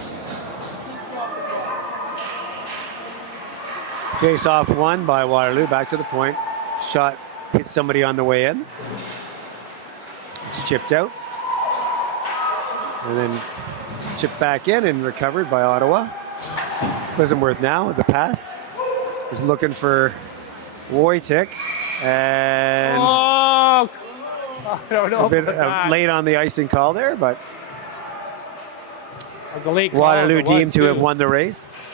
Face off won by Waterloo, back to the point. Shot hits somebody on the way in. It's chipped out. And then chipped back in and recovered by Ottawa. Lissenworth now with the pass. Was looking for Wojcik. And Oh! I don't know. a bit late on the icing call there, but That was a late call. Waterloo It was deemed to have too. won the race.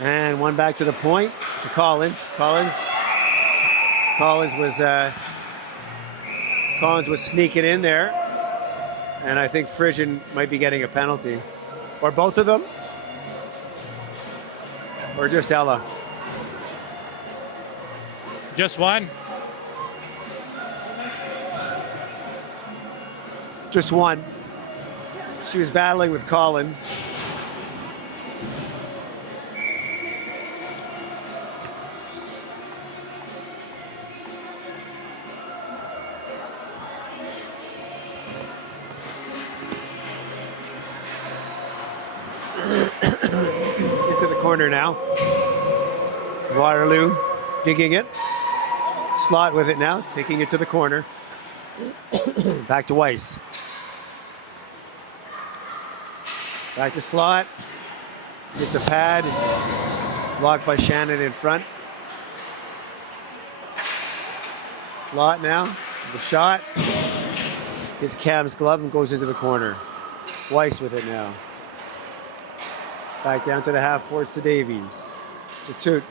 And one back to the point to Collins. Collins was sneaking in there, and I think Frisian might be getting a penalty, or both of them, or just Ella. Just one. Just one. She was battling with Collins. Into the corner now. Waterloo digging it. Slot with it now, taking it to the corner. Back to Weiss. Back to Slot. Gets a pad. Blocked by Shannon in front. Slot now. The shot. Hits Cam's glove and goes into the corner. Weiss with it now. Back down to the half force to Davies. To Toot.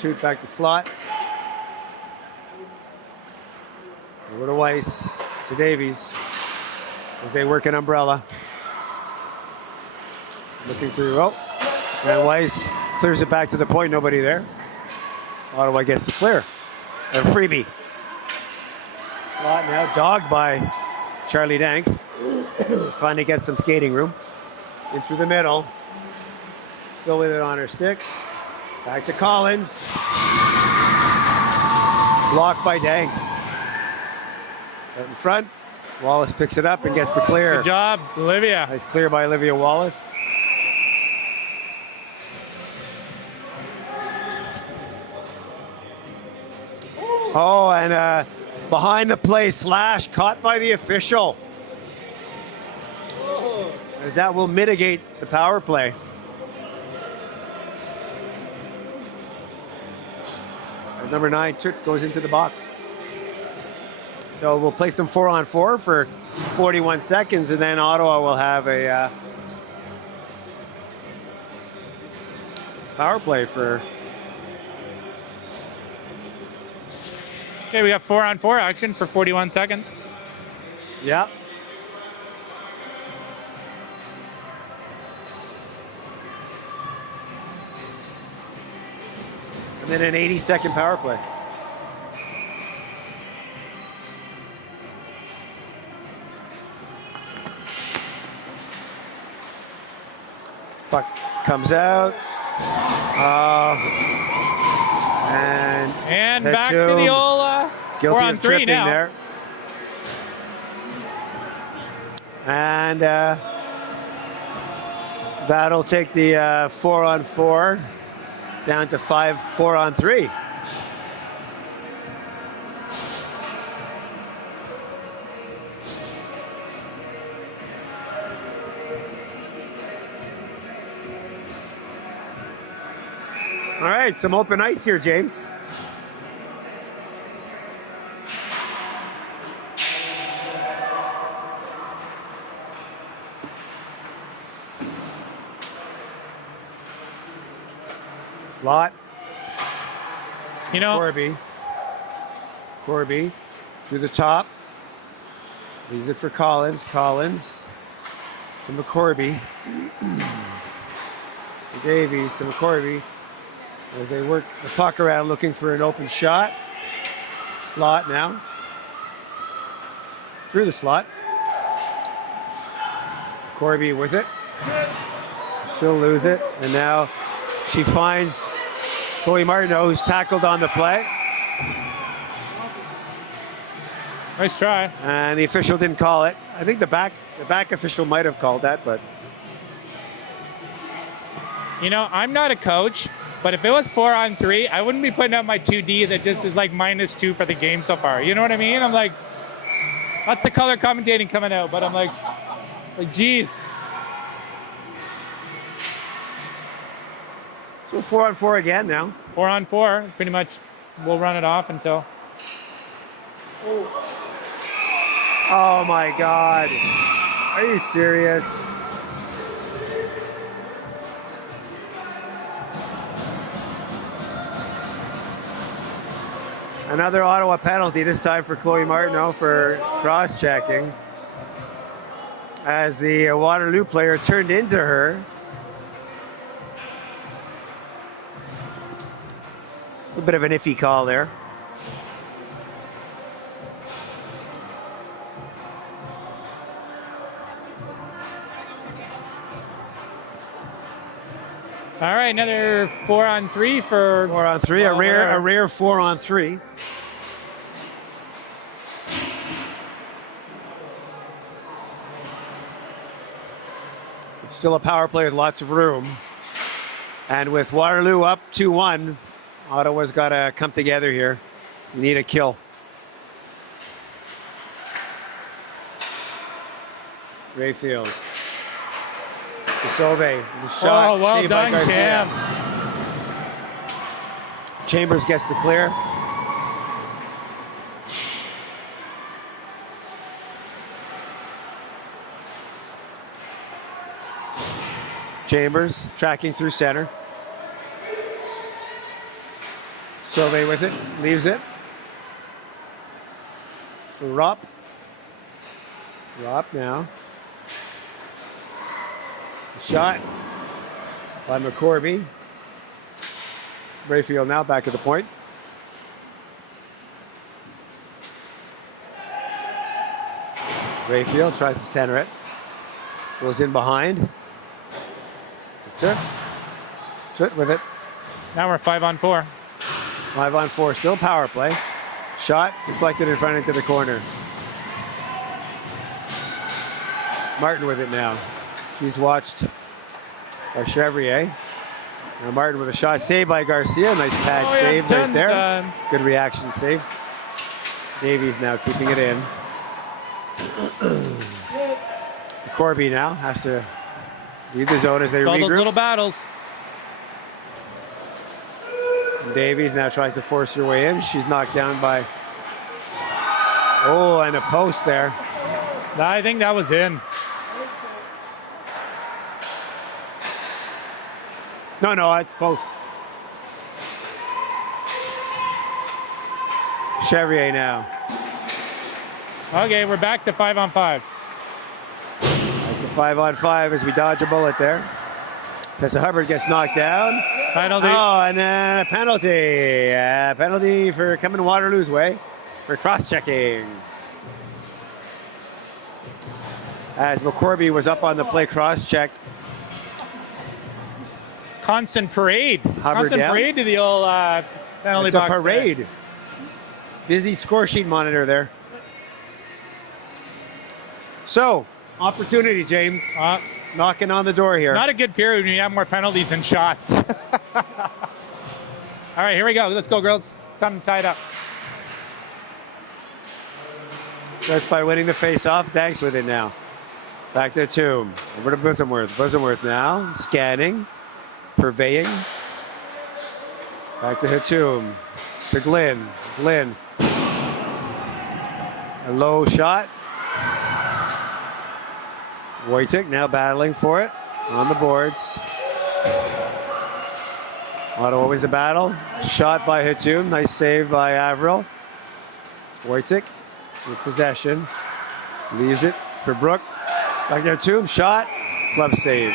Toot back to Slot. Over to Weiss. To Davies. As they work an umbrella. Looking through. Oh. And Weiss clears it back to the point. Nobody there. Ottawa gets the clear. A freebie. Slot now dogged by Charlie Danks. Finally gets some skating room. In through the middle. Still with it on her stick. Back to Collins. Blocked by Danks. Out in front. Wallace picks it up and gets the clear. Good job, Olivia. Nice clear by Olivia Wallace. Oh, and behind the play slash caught by the official. As that will mitigate the power play. And number 9, Tut, goes into the box. So we'll play some 4-on-4 for 41 seconds, and then Ottawa will have a power play for... Okay, we got 4-on-4 action for 41 seconds. Yeah. And then an 80-second power play. Puck comes out. And back to the old guilty 4-on-3 of tripping now. there. And that'll take the 4-on-4 down to 4-on-3. All right, some open ice here, James. Slot. You know, Corby through the top. Leaves it for Collins. Collins to McCorby. To Davies to McCorby. As they work the puck around looking for an open shot. Slot now. Through the slot. Corby with it. She'll lose it. And now she finds Chloe Martineau, who's tackled on the play. Nice try. And the official didn't call it. I think the back official might have called that, but... You know, I'm not a coach, but if it was 4-on-3, I wouldn't be putting up my 2D that just is like -2 for the game so far. You know what I mean? I'm like, that's the color commentating coming out, but I'm like geez. So 4-on-4 again now. 4-on-4, pretty much we'll run it off until... Oh my God. Are you serious? Another Ottawa penalty, this time for Chloe Martineau for cross-checking. As the Waterloo player turned into her. A bit of an iffy call there. All right, another 4-on-3 for... 4-on-3, a rare 4-on-3. It's still a power play with lots of room. And with Waterloo up 2-1, Ottawa's got to come together here. We need a kill. Rayfield. Sauve, the shot. Oh, well saved by done, Garcia. Cam. Chambers gets the clear. Chambers tracking through center. Sauve with it, leaves it. For Rupp. Rupp now. Shot by McCorby. Rayfield now back at the point. Rayfield tries to center it. Goes in behind. Tut with it. Now we're 5-on-4. 5-on-4, still power play. Shot deflected in front into the corner. Martin with it now. She's watched by Chevrier. Now Martin with a shot saved by Garcia. Nice pad save right there. Good reaction save. Davies now keeping it in. Corby now has to leave the zone as they It's all those regroup. little battles. Davies now tries to force her way in. She's knocked down by, oh, and a post there. I think that was in. No, it's post. Chevrier now. Okay, we're back to 5-on-5. Back to 5-on-5 as we dodge a bullet there. Tessa Hubbard gets knocked down. Penalty. Oh, and then a penalty. Penalty for coming Waterloo's way for cross-checking. As McCorby was up on the play, cross-checked. Constant parade. Constant down. parade to the old penalty It's a box. parade. There. Busy score sheet monitor there. So, opportunity, James. Knocking on the door here. It's not a good period when you have more penalties than shots. All right, here we go. Let's go, girls. Time to tie it up. Starts by winning the face-off. Danks with it now. Back to Tomb. Over to Bosomworth. Bosomworth now. Scanning. Purveying. Back to Hatum. To Glynn. Glynn. A low shot. Wojcik now battling for it on the boards. Ottawa wins a battle. Shot by Hatum. Nice save by Averill. Wojcik with possession. Leaves it for Brooke. Back to Hatum. Shot. Glove save.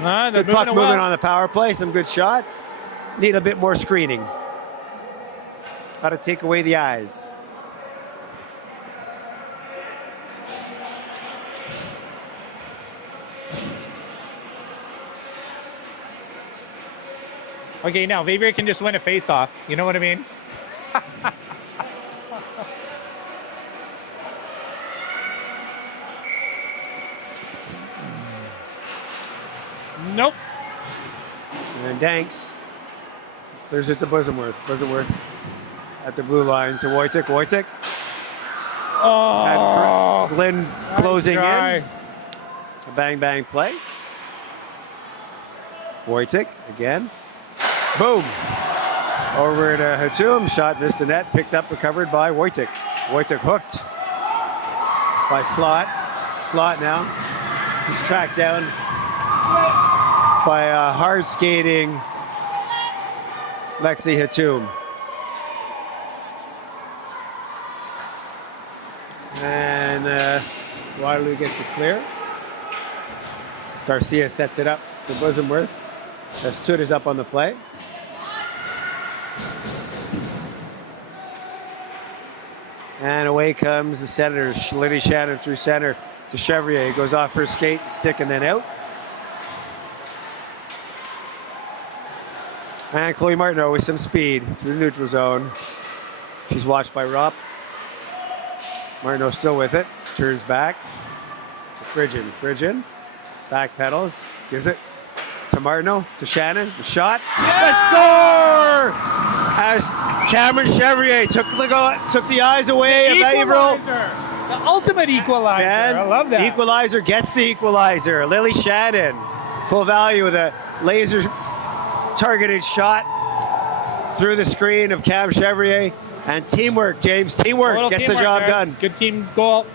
Good puck movement on the power play. Some good shots. Need a bit more screening. Got to take away the eyes. Okay, now Xavier can just win a face-off. You know what I mean? Nope. And Danks clears it to Bosomworth. Bosomworth at the blue line to Wojcik. Wojcik. Oh, And Glenn closing in. try. A bang play. Wojcik again. Boom. Over to Hatum. Shot missed the net. Picked up, recovered by Wojcik. Wojcik hooked by Slot. Slot now. He's tracked down by a hard skating Lexi Hatum. And Waterloo gets the clear. Garcia sets it up for Bosomworth. Stud is up on the play. And away comes the Senators. Liddy Shannon through center to Chevrier. Goes off her skate, stick, and then out. And Chloe Martineau with some speed through the neutral zone. She's watched by Rupp. Martineau still with it. Turns back. Frigin. Frigin. Back pedals. Gives it to Martineau. To Shannon. The shot. The score! As Cameron Chevrier took the eyes away of Averill. The ultimate equalizer. And I love that. Equalizer gets the equalizer. Lily Shannon. Full value with a laser targeted shot through the screen of Cam Chevrier. And teamwork, James. Teamwork gets the job done. Good team goal.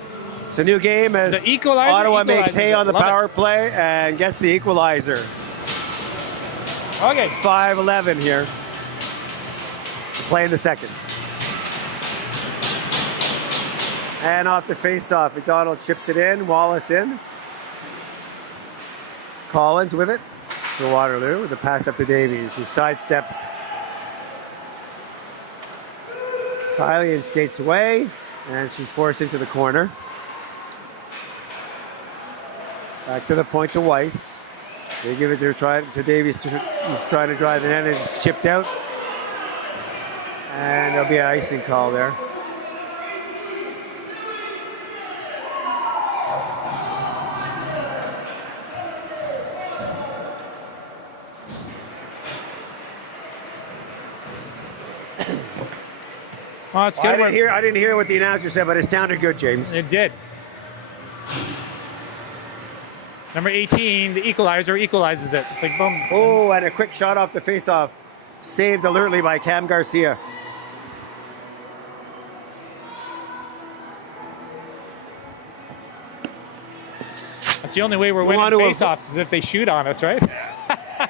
It's a new game as The equalizer Ottawa makes equalizes hay it. on the Love power play and gets the equalizer. Okay. 5-11 here. Playing the second. And off the face-off, McDonald chips it in, Wallace in. Collins with it for Waterloo, with the pass up to Davies, who sidesteps Kylie and skates away, and she's forced into the corner. Back to the point to Weiss. They give it to Davies, who's trying to drive the net, and it's chipped out. And there'll be an icing call there. Well, it's Well, good. I didn't hear what the announcer said, but it sounded good, James. It did. Number 18, the equalizer, equalizes it. It's like boom. Oh, and a quick shot off the face-off. Saved alertly by Cam Garcia. That's the only way we're winning face-offs is if they shoot on us, right?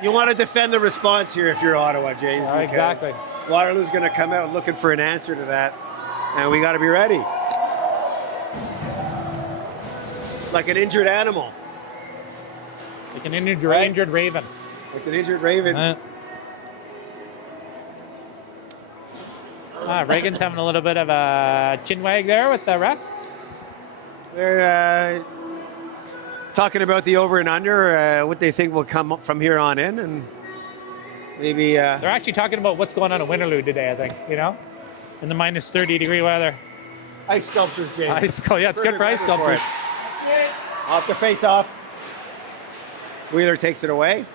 You want to defend the response here if you're Ottawa, James. Yeah, exactly. Waterloo's going to come out looking for an answer to that, and we got to be ready. Like an injured animal. Like an injured raven. Like an injured raven. Reagan's having a little bit of a chin wag there with the refs. They're talking about the over and under, what they think will come up from here on in, and maybe... They're actually talking about what's going on in Waterloo today, I think, you know? In the minus 30-degree weather. Ice sculptures, James. Yeah, it's good for ice sculptures. Off the face-off. Wheeler takes it away.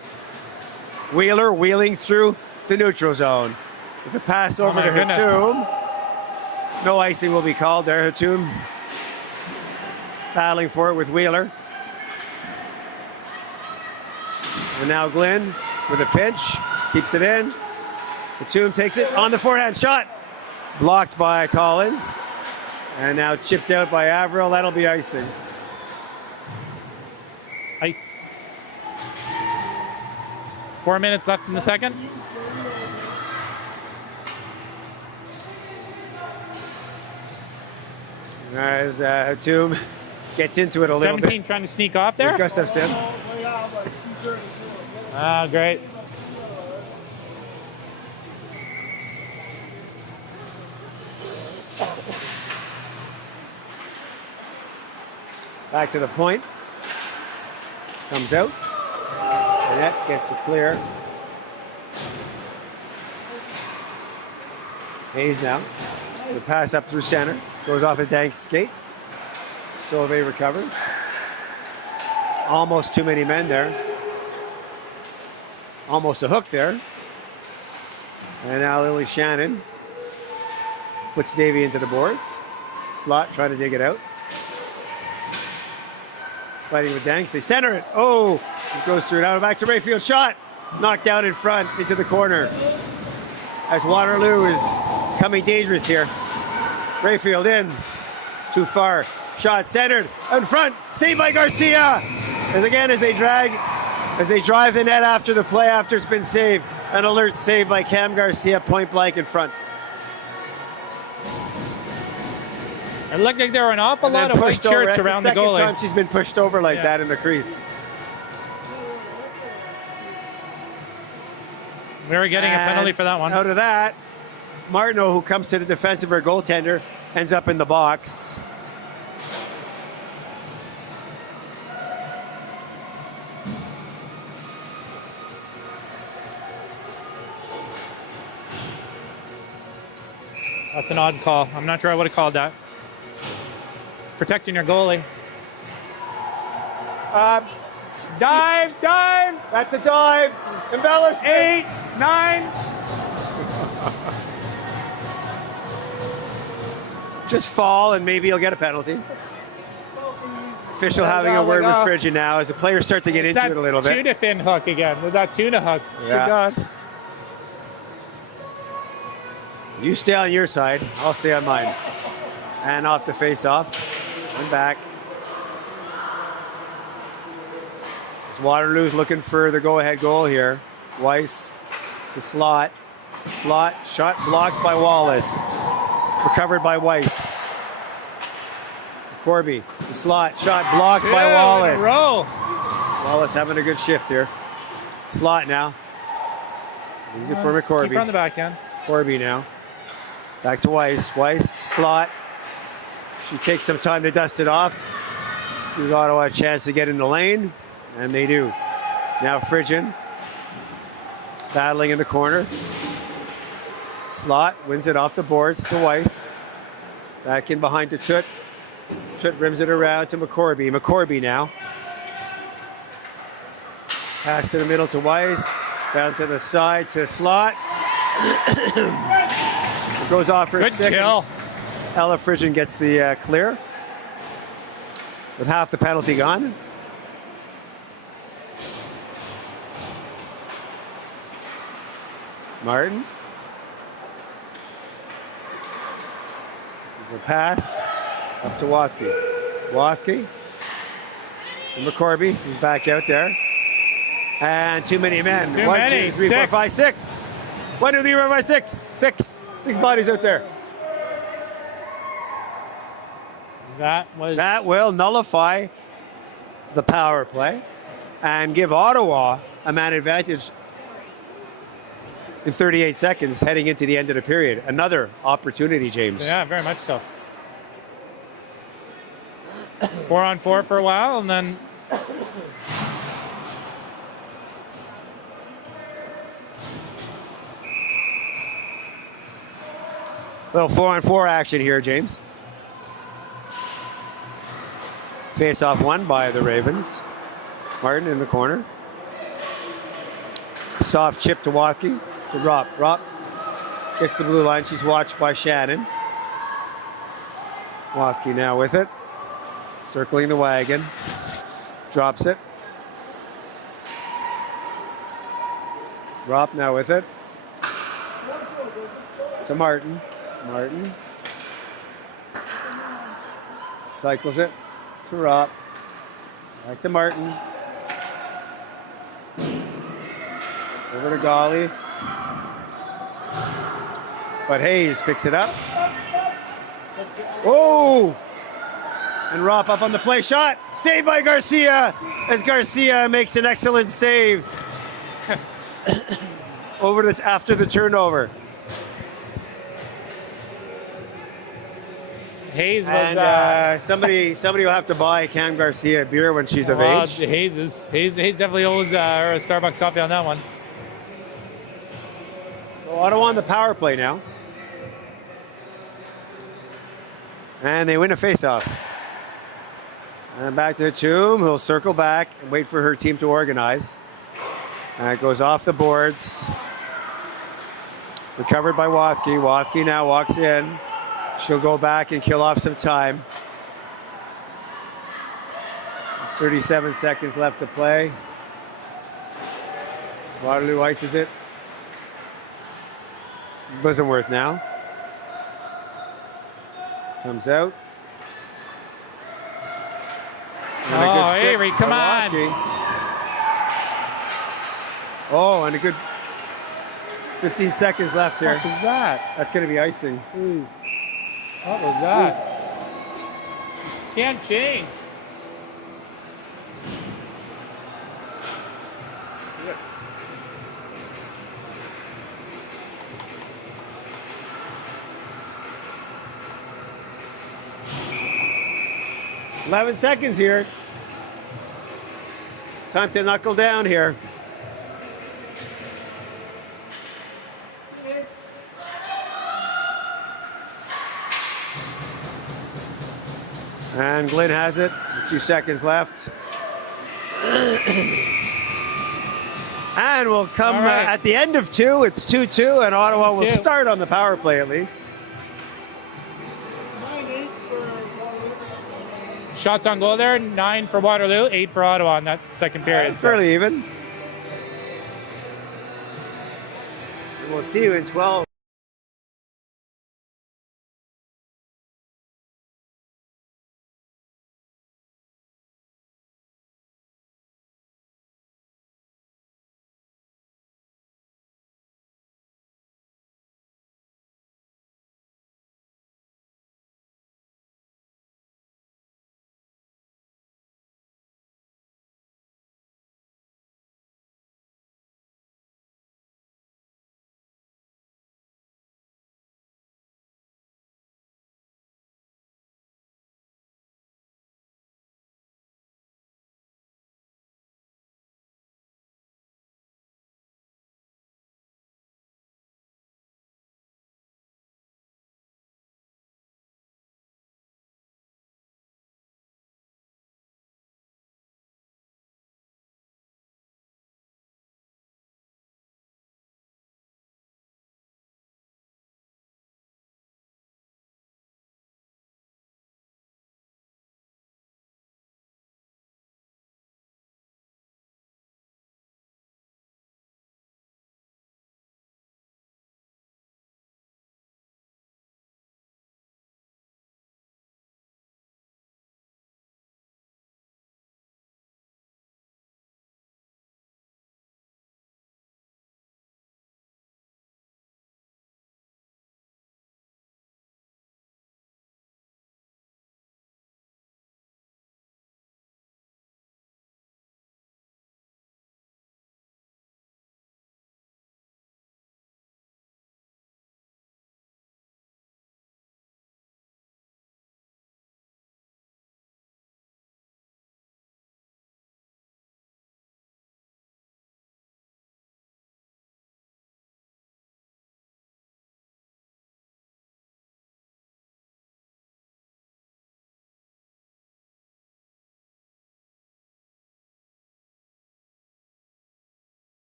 Wheeler wheeling through the neutral zone. With the pass over to Hatum. No icing will be called there. Hatum battling for it with Wheeler. And now Glenn with a pinch. Keeps it in. Hatum takes it on the forehand shot. Blocked by Collins. And now chipped out by Averill. That'll be icing. Ice. 4 minutes left in the second. As Hatum gets into it a little 17 bit. trying to sneak off there. Gustafson. Great. Back to the point. Comes out. Annette gets the clear. Hayes now. The pass up through center. Goes off a Dank's skate. Sauvé recovers. Almost too many men there. Almost a hook there. And now Lily Shannon puts Davey into the boards. Slot trying to dig it out. Fighting with Danks. They center it. Oh, it goes through. Now back to Rayfield. Shot. Knocked down in front into the corner. As Waterloo is coming dangerous here. Rayfield in. Too far. Shot centered. In front. Saved by Garcia. As again, as they drive the net after the play after it's been saved. An alert save by Cam Garcia, point blank in front. It looked like there were an awful lot of white shirts around the goalie. Second time she's been pushed over like that in the crease. We were getting a penalty for that one. Out of that, Martineau, who comes to the defense of her goaltender, ends up in the box. That's an odd call. I'm not sure I would have called that. Protecting your goalie. Dive! That's a dive. Embellishment. 8, 9. Just fall and maybe you'll get a penalty. Official having a word with Frigid now as the players start to get into it a little bit. Tuna fin hook again. With that tuna hook. Yeah. Good God. You stay on your side. I'll stay on mine. And off the face-off. And back. As Waterloo's looking for the go-ahead goal here. Weiss to Slot. Slot, shot blocked by Wallace. Recovered by Weiss. Corby to Slot, shot blocked by Wallace. Wallace having a good shift here. Slot now. Easy for McCorby. Keep her on the backhand. Corby now. Back to Weiss. Weiss to Slot. She takes some time to dust it off. Gives Ottawa a chance to get in the lane, and they do. Now Frigid battling in the corner. Slot wins it off the boards to Weiss. Back in behind to Toot. Toot rims it around to McCorby. McCorby now. Pass to the middle to Weiss. Down to the side to Slot. Goes off her Good stick. kill. Ella Frisian gets the clear with half the penalty gone. Martin. The pass up to Wathke. Wathke to McCorby, who's back out there. And too many men. Too 1, many. 2, 3, 4, Six. 5, 6. 1, 2, 3, 4, 5, 6. Six bodies out there. That will nullify the power play and give Ottawa a man advantage in 38 seconds heading into the end of the period. Another opportunity, James. Yeah, very much so. 4-on-4 for a while, and then little 4-on-4 action here, James. Face-off won by the Ravens. Martin in the corner. Soft chip to Wathke. To Rop. Rop gets the blue line. She's watched by Shannon. Wathke now with it. Circling the wagon. Drops it. Rop now with it. To Martin. Martin. Cycles it. To Rop. Back to Martin. Over to Golly. But Hayes picks it up. Oh! And Rop up on the play shot. Saved by Garcia as Garcia makes an excellent save. After the turnover. Hayes was. And somebody will have to buy Cam Garcia a beer when she's of age. Hayes definitely owes her a Starbucks coffee on that one. So Ottawa on the power play now. And they win a faceoff. And back to the tomb. He'll circle back and wait for her team to organize. And it goes off the boards. Recovered by Wathke. Wathke now walks in. She'll go back and kill off some time. There's 37 seconds left to play. Waterloo ices it. Bosworth now. Comes out. And a good Oh, stick Avery, come by on. Wathke. Oh, and a good 15 seconds left here. What was that? That's going to be icing. Ooh. What was that? Can't change. Yeah. 11 seconds here. Time to knuckle down here. And Glenn has it. 2 seconds left. And we'll come at the end of 2. It's 2-2, and Ottawa will start on the power play at least. Shots on goal there, 9 for Waterloo, 8 for Ottawa in that second period. Fairly even. And we'll see you in 12.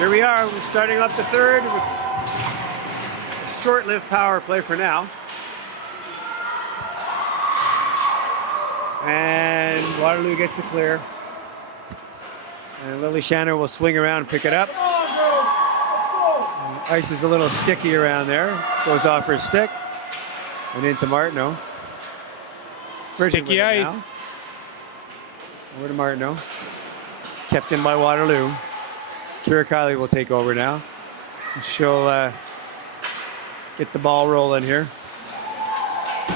Here we are. We're starting off the third with short-lived power play for now. And Waterloo gets the clear. And Lily Shannon will swing around and pick it up. Ice is a little sticky around there. Goes off her stick. And into Martineau. Sticky ice. Now. Over to Martineau. Kept in by Waterloo. Kira Kiley will take over now. She'll get the ball rolling here.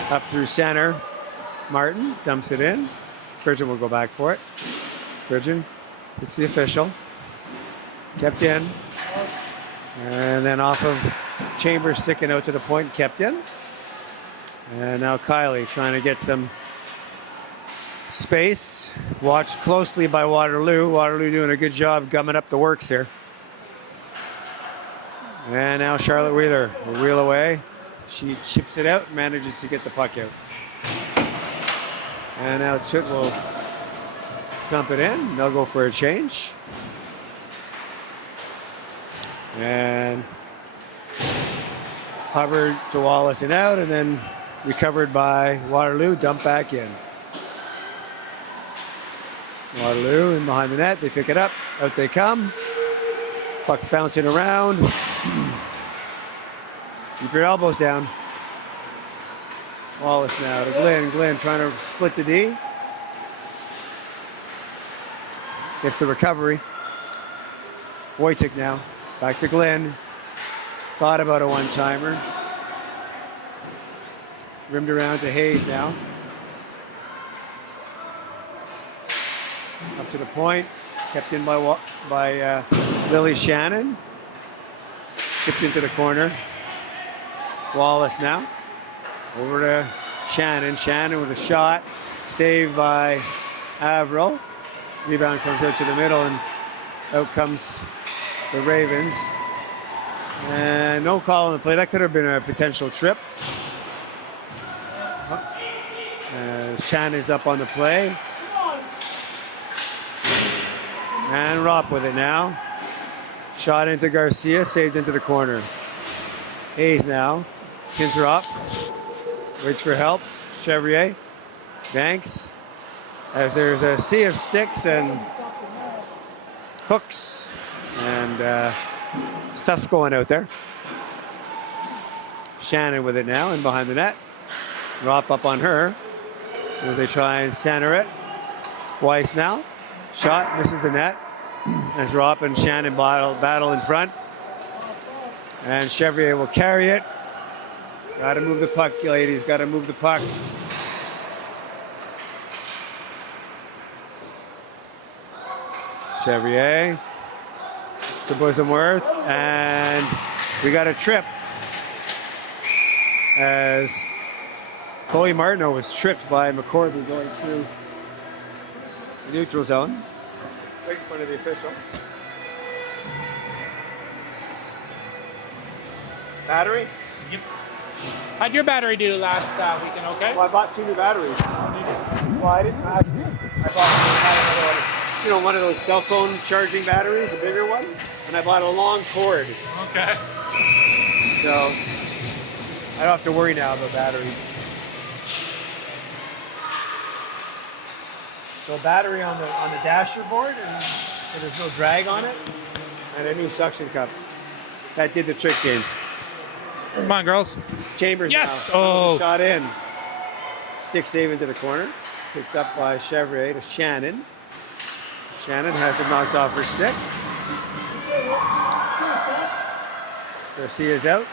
Up through center. Martin dumps it in. Frigin will go back for it. Frigin hits the official. It's kept in. And then off of Chambers sticking out to the point, kept in. And now Kiley trying to get some space. Watched closely by Waterloo. Waterloo doing a good job gumming up the works here. And now Charlotte Wheeler will reel away. She chips it out, manages to get the puck out. And now Toot will dump it in. They'll go for a change. And Hubbard to Wallace and out, and then recovered by Waterloo, dump back in. Waterloo in behind the net, they pick it up, out they come. Puck's bouncing around. Keep your elbows down. Wallace now to Glenn. Glenn trying to split the D. Gets the recovery. Wojcik now. Back to Glenn. Thought about a one-timer. Rimmed around to Hayes now. Up to the point. Kept in by Lily Shannon. Chipped into the corner. Wallace now. Over to Shannon. Shannon with a shot. Saved by Averill. Rebound comes out to the middle, and out comes the Ravens. And no call on the play. That could have been a potential trip. Shannon's up on the play. And Ropp with it now. Shot into Garcia, saved into the corner. Hayes now. Pins her up. Waits for help. Chevrier. Banks. As there's a sea of sticks and hooks. And stuff's going out there. Shannon with it now and behind the net. Ropp up on her. As they try and center it. Weiss now. Shot, misses the net. As Ropp and Shannon battle in front. And Chevrier will carry it. Got to move the puck, ladies. Got to move the puck. Chevrier to Bosomworth. And we got a trip. As Chloe Martineau was tripped by McCorby going through the neutral zone. Right in front of the official. Battery? Yep. How'd your battery do last weekend, okay? Well, I bought 2 new batteries. Well, I didn't actually. I bought one of those cell phone charging batteries, a bigger one, and I bought a long cord. Okay. So I don't have to worry now about batteries. So a battery on the dasher board, and so there's no drag on it, and a new suction cup. That did the trick, James. Come on, girls. Chambers. Yes. Now. Oh. Shot in. Stick save into the corner. Picked up by Chevrier to Shannon. Shannon has it knocked off her stick. Garcia's out.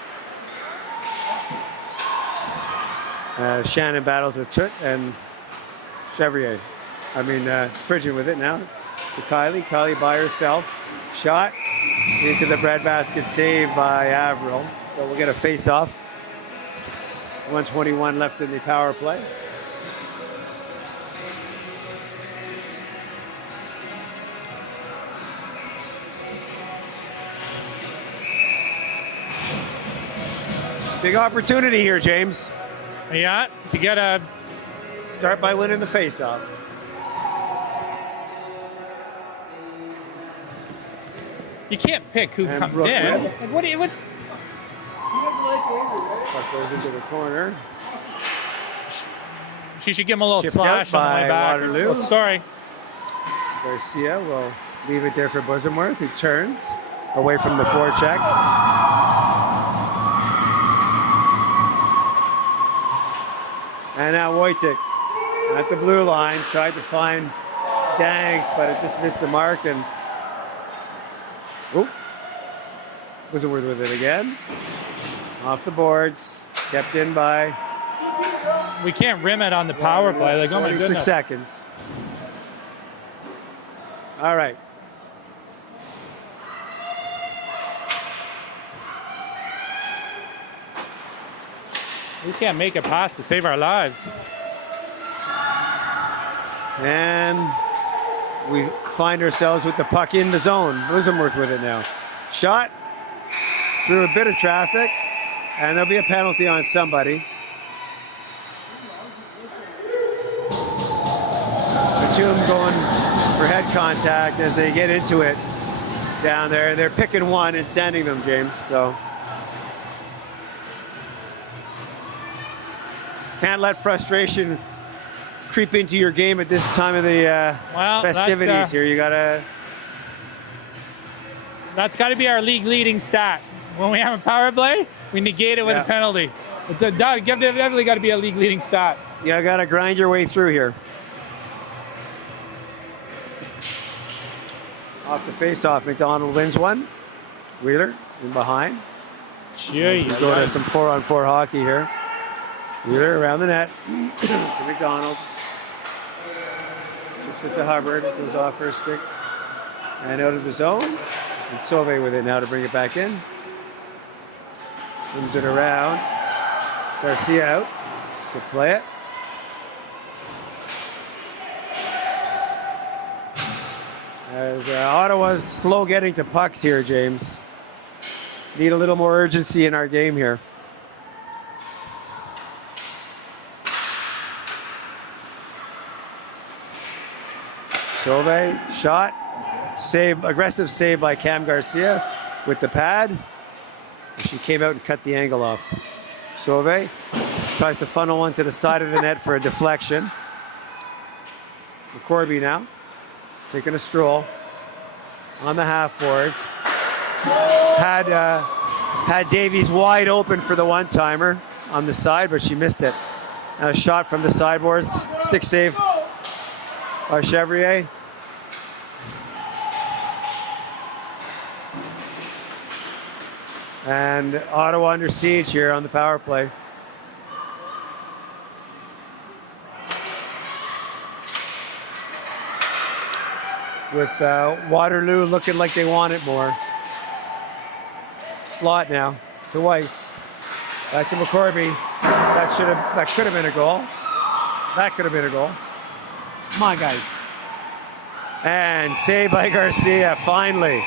Shannon battles with Toot and Chevrier. Frigin with it now to Kiley. Kiley by herself. Shot into the breadbasket, saved by Averill. So we'll get a face-off. 1:21 left in the power play. Big opportunity here, James. Yeah, to get a... Start by winning the face-off. You can't pick who And comes Brooklyn. in. Like, what do you? What? Puck goes into the corner. She should give him a little Chipped slash out on the way by back. Waterloo. Oh, sorry. Garcia will leave it there for Bosamworth, who turns away from the forecheck. And now Wojtek at the blue line, tried to find Dangs, but it just missed the mark. And Bosamworth with it again. Off the boards, kept in by We can't rim it on the power play. Like, oh my 46 goodness. seconds. All right. We can't make a pass to save our lives. And we find ourselves with the puck in the zone. Bosamworth with it now. Shot through a bit of traffic, and there'll be a penalty on somebody. Batum going for head contact as they get into it down there. They're picking one and sending them, James. So can't let frustration creep into your game at this time of the festivities here. You gotta. That's got to be our league leading stat. When we have a power play, we negate it with a penalty. It's definitely got to be a league leading stat. You gotta grind your way through here. Off the face-off, McDonald wins one. Wheeler in behind. Gee, We go to some 4-on-4 hockey here. Wheeler around the net to McDonald. Chips it to Hubbard. It goes off for a stick. And out of the zone. And Sauvé with it now to bring it back in. Moves it around. Garcia out to play it. As Ottawa's slow getting to pucks here, James. Need a little more urgency in our game here. Sauvé, shot, save, aggressive save by Cam Garcia with the pad. She came out and cut the angle off. Sauvé tries to funnel one to the side of the net for a deflection. McCorby now, taking a stroll on the half boards. Had Davies wide open for the one-timer on the side, but she missed it. And a shot from the sideboards, stick save by Chevrier. And Ottawa under siege here on the power play. With Waterloo looking like they want it more. Slot now to Weiss. Back to McCorby. That could have been a goal. That could have been a goal. Come on, guys. And saved by Garcia, finally.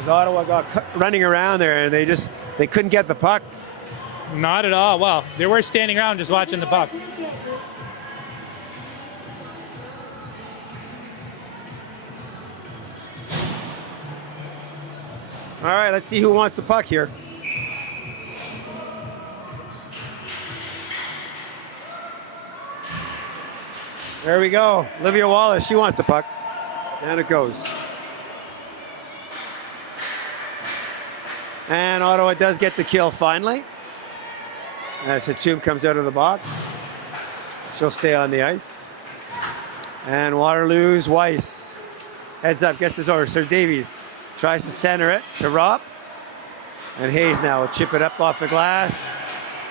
As Ottawa got running around there, and they couldn't get the puck. Not at all. Well, they were standing around just watching the puck. All right, let's see who wants the puck here. There we go. Olivia Wallace, she wants the puck. Down it goes. And Ottawa does get the kill finally. As Hatum comes out of the box. She'll stay on the ice. And Waterloo's Weiss. Heads up, gets this over. Sir Davies tries to center it to Rob. And Hayes now will chip it up off the glass.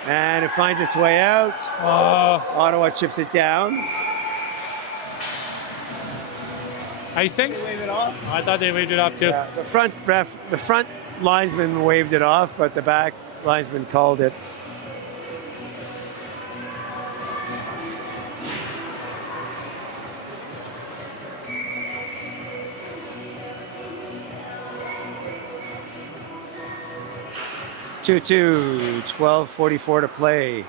And it finds its way out. Ottawa chips it down. Icing? They wave it off. I thought they waved it off too. Yeah, the front linesman waved it off, but the back linesman called it. Two, 12:44 to play.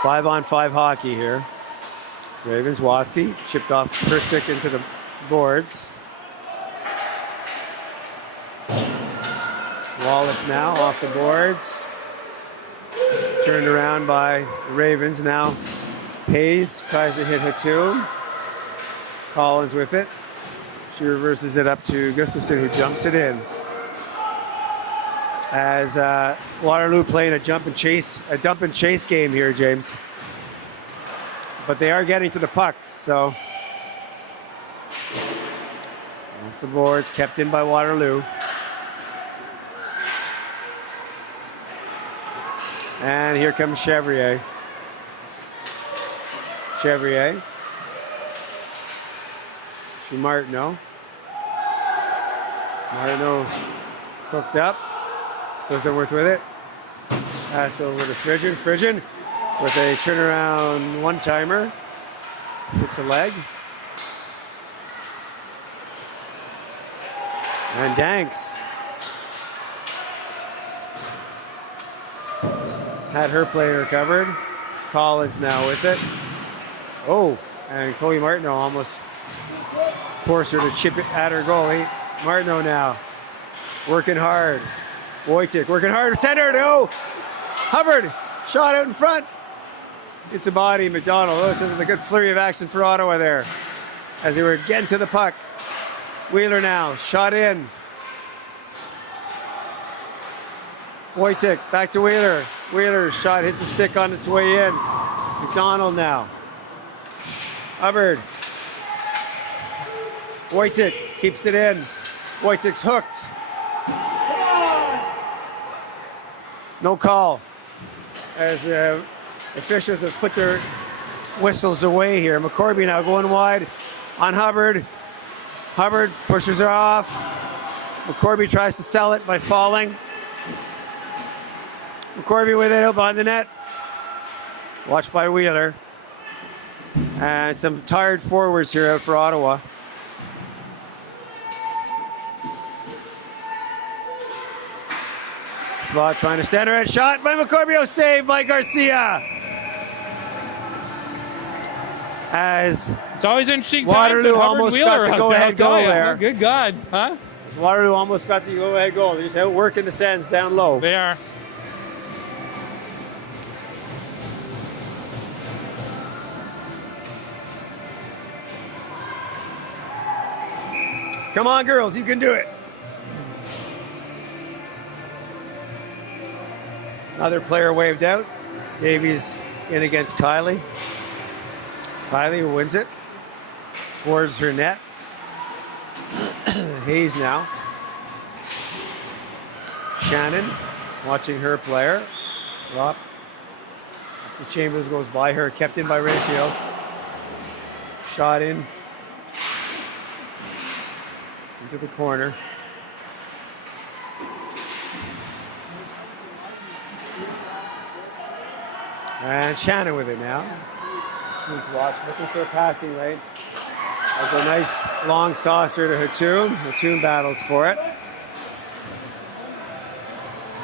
5-on-5 hockey here. Ravens, Wathke chipped off her stick into the boards. Wallace now off the boards. Turned around by the Ravens. Now Hayes tries to hit Hatum. Collins with it. She reverses it up to Gustafson, who jumps it in. As Waterloo playing a dump and chase game here, James. But they are getting to the pucks, so off the boards, kept in by Waterloo. And here comes Chevrier. Chevrier to Martineau. Martineau hooked up. Bosworth with it. Pass over to Frisian. Frisian with a turnaround one-timer. Hits a leg. And Danks had her play recovered. Collins now with it. Oh, and Chloe Martineau almost forced her to chip it at her goalie. Martineau now working hard. Wojcik working hard. Center. No. Hubbard shot out in front. It's a body. McDonald. Listen to the good flurry of action for Ottawa there as they were getting to the puck. Wheeler now. Shot in. Wojcik back to Wheeler. Wheeler's shot hits the stick on its way in. McDonald now. Hubbard. Wojcik keeps it in. Wojcik's hooked. No call. As the officials have put their whistles away here. McCorby now going wide on Hubbard. Hubbard pushes her off. McCorby tries to sell it by falling. McCorby with it up on the net. Watched by Wheeler. And some tired forwards here out for Ottawa. Slot trying to center it. Shot by McCorby. Saved by Garcia. As it's always interesting. Waterloo almost got the go-ahead goal there. Oh, good God, huh? Waterloo almost got the go-ahead goal. They're just out working the Sens down low. They are. Come on, girls, you can do it. Another player waved out. Davies in against Kylie. Kylie wins it towards her net. Hayes now. Shannon watching her player. Up to Chambers, goes by her, kept in by Rayfield. Shot in into the corner. And Shannon with it now. She's watched, looking for a passing lane. There's a nice long saucer to Hatum. Hatum battles for it.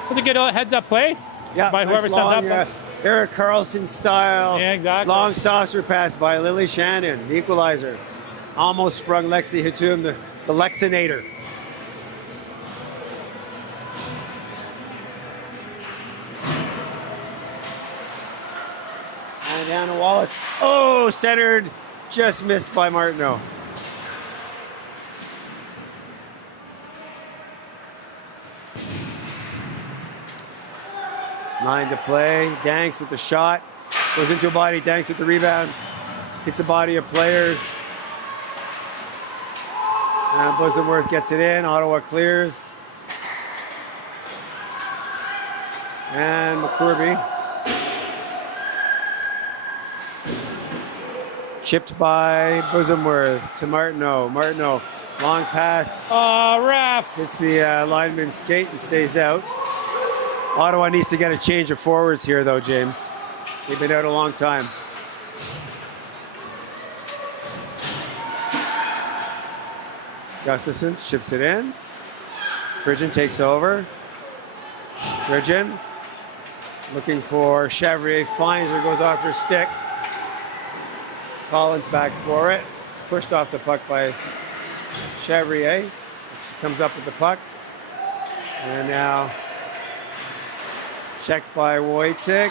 That's a good heads-up play. Yeah, by nice whoever long, stepped up. Eric Carlson style. Yeah, exactly. Long saucer pass by Lily Shannon, the equalizer. Almost sprung Lexi Hatum, the Lexinator. And down to Wallace. Oh, centered. Just missed by Martineau. Line to play. Danks with the shot. Goes into a body. Danks with the rebound. Hits a body of players. And Bosworth gets it in. Ottawa clears. And McCorby. Chipped by Bosworth to Martineau. Martineau, long pass. Ref. Hits the lineman's skate and stays out. Ottawa needs to get a change of forwards here, though, James. They've been out a long time. Gustafson ships it in. Frisian takes over. Frisian looking for Chevrier, finds her, goes off her stick. Collins back for it. Pushed off the puck by Chevrier. She comes up with the puck. And now checked by Wojcik.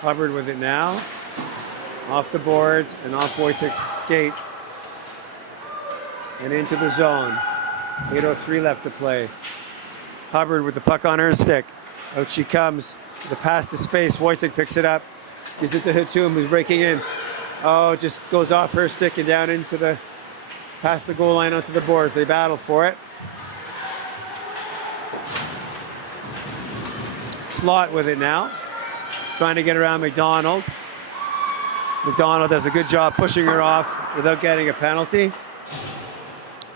Hubbard with it now. Off the boards and off Wojcik's skate. And into the zone. 8:03 left to play. Hubbard with the puck on her stick. Out she comes. The pass to space. Wojcik picks it up. Gives it to Hatum, who's breaking in. Oh, just goes off her stick and down into the, past the goal line onto the boards. They battle for it. Slot with it now. Trying to get around McDonald. McDonald does a good job pushing her off without getting a penalty.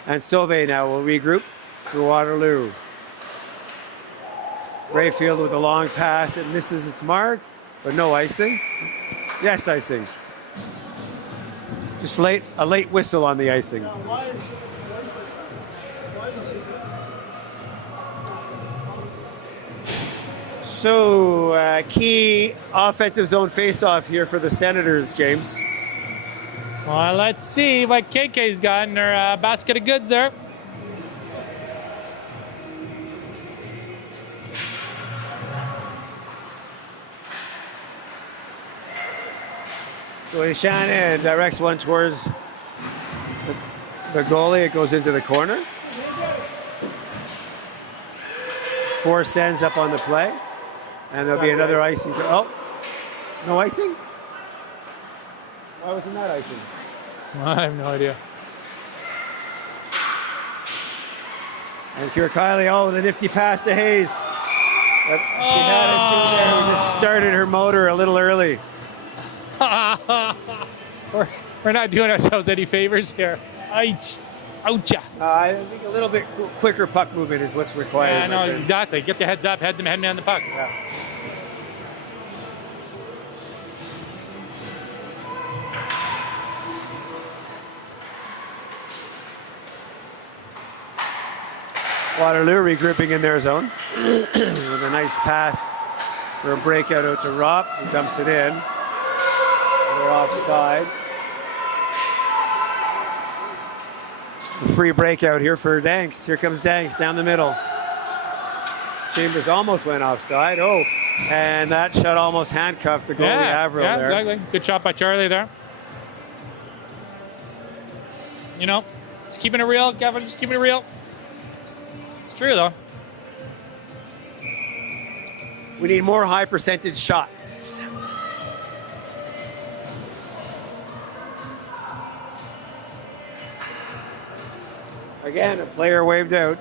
And Sauvé now will regroup for Waterloo. Rayfield with a long pass. It misses its mark, but no icing. Yes, icing. Just a late whistle on the icing. So, key offensive zone face-off here for the Senators, James. Well, let's see what KK's got in her basket of goods there. So Shannon directs one towards the goalie. It goes into the corner. 4 Sens up on the play. And there'll be another icing. Oh, no icing? Why wasn't that icing? I have no idea. And Kylie, oh, the nifty pass to Hayes. But she had it too there. We just started her motor a little early. We're not doing ourselves any favors here. Ouch. Oucha. I think a little bit quicker puck movement is what's required. Yeah, no, exactly. Get the heads up, head me on the puck. Yeah. Waterloo regrouping in their zone with a nice pass for a breakout out to Ropp, who dumps it in. They're offside. A free breakout here for Danks. Here comes Danks down the middle. Chambers almost went offside. Oh, and that shot almost handcuffed the goalie Averill there. Yeah, exactly. Good shot by Charlie there. You know, just keeping it real, Kevin. Just keeping it real. It's true, though. We need more high percentage shots. Again, a player waved out.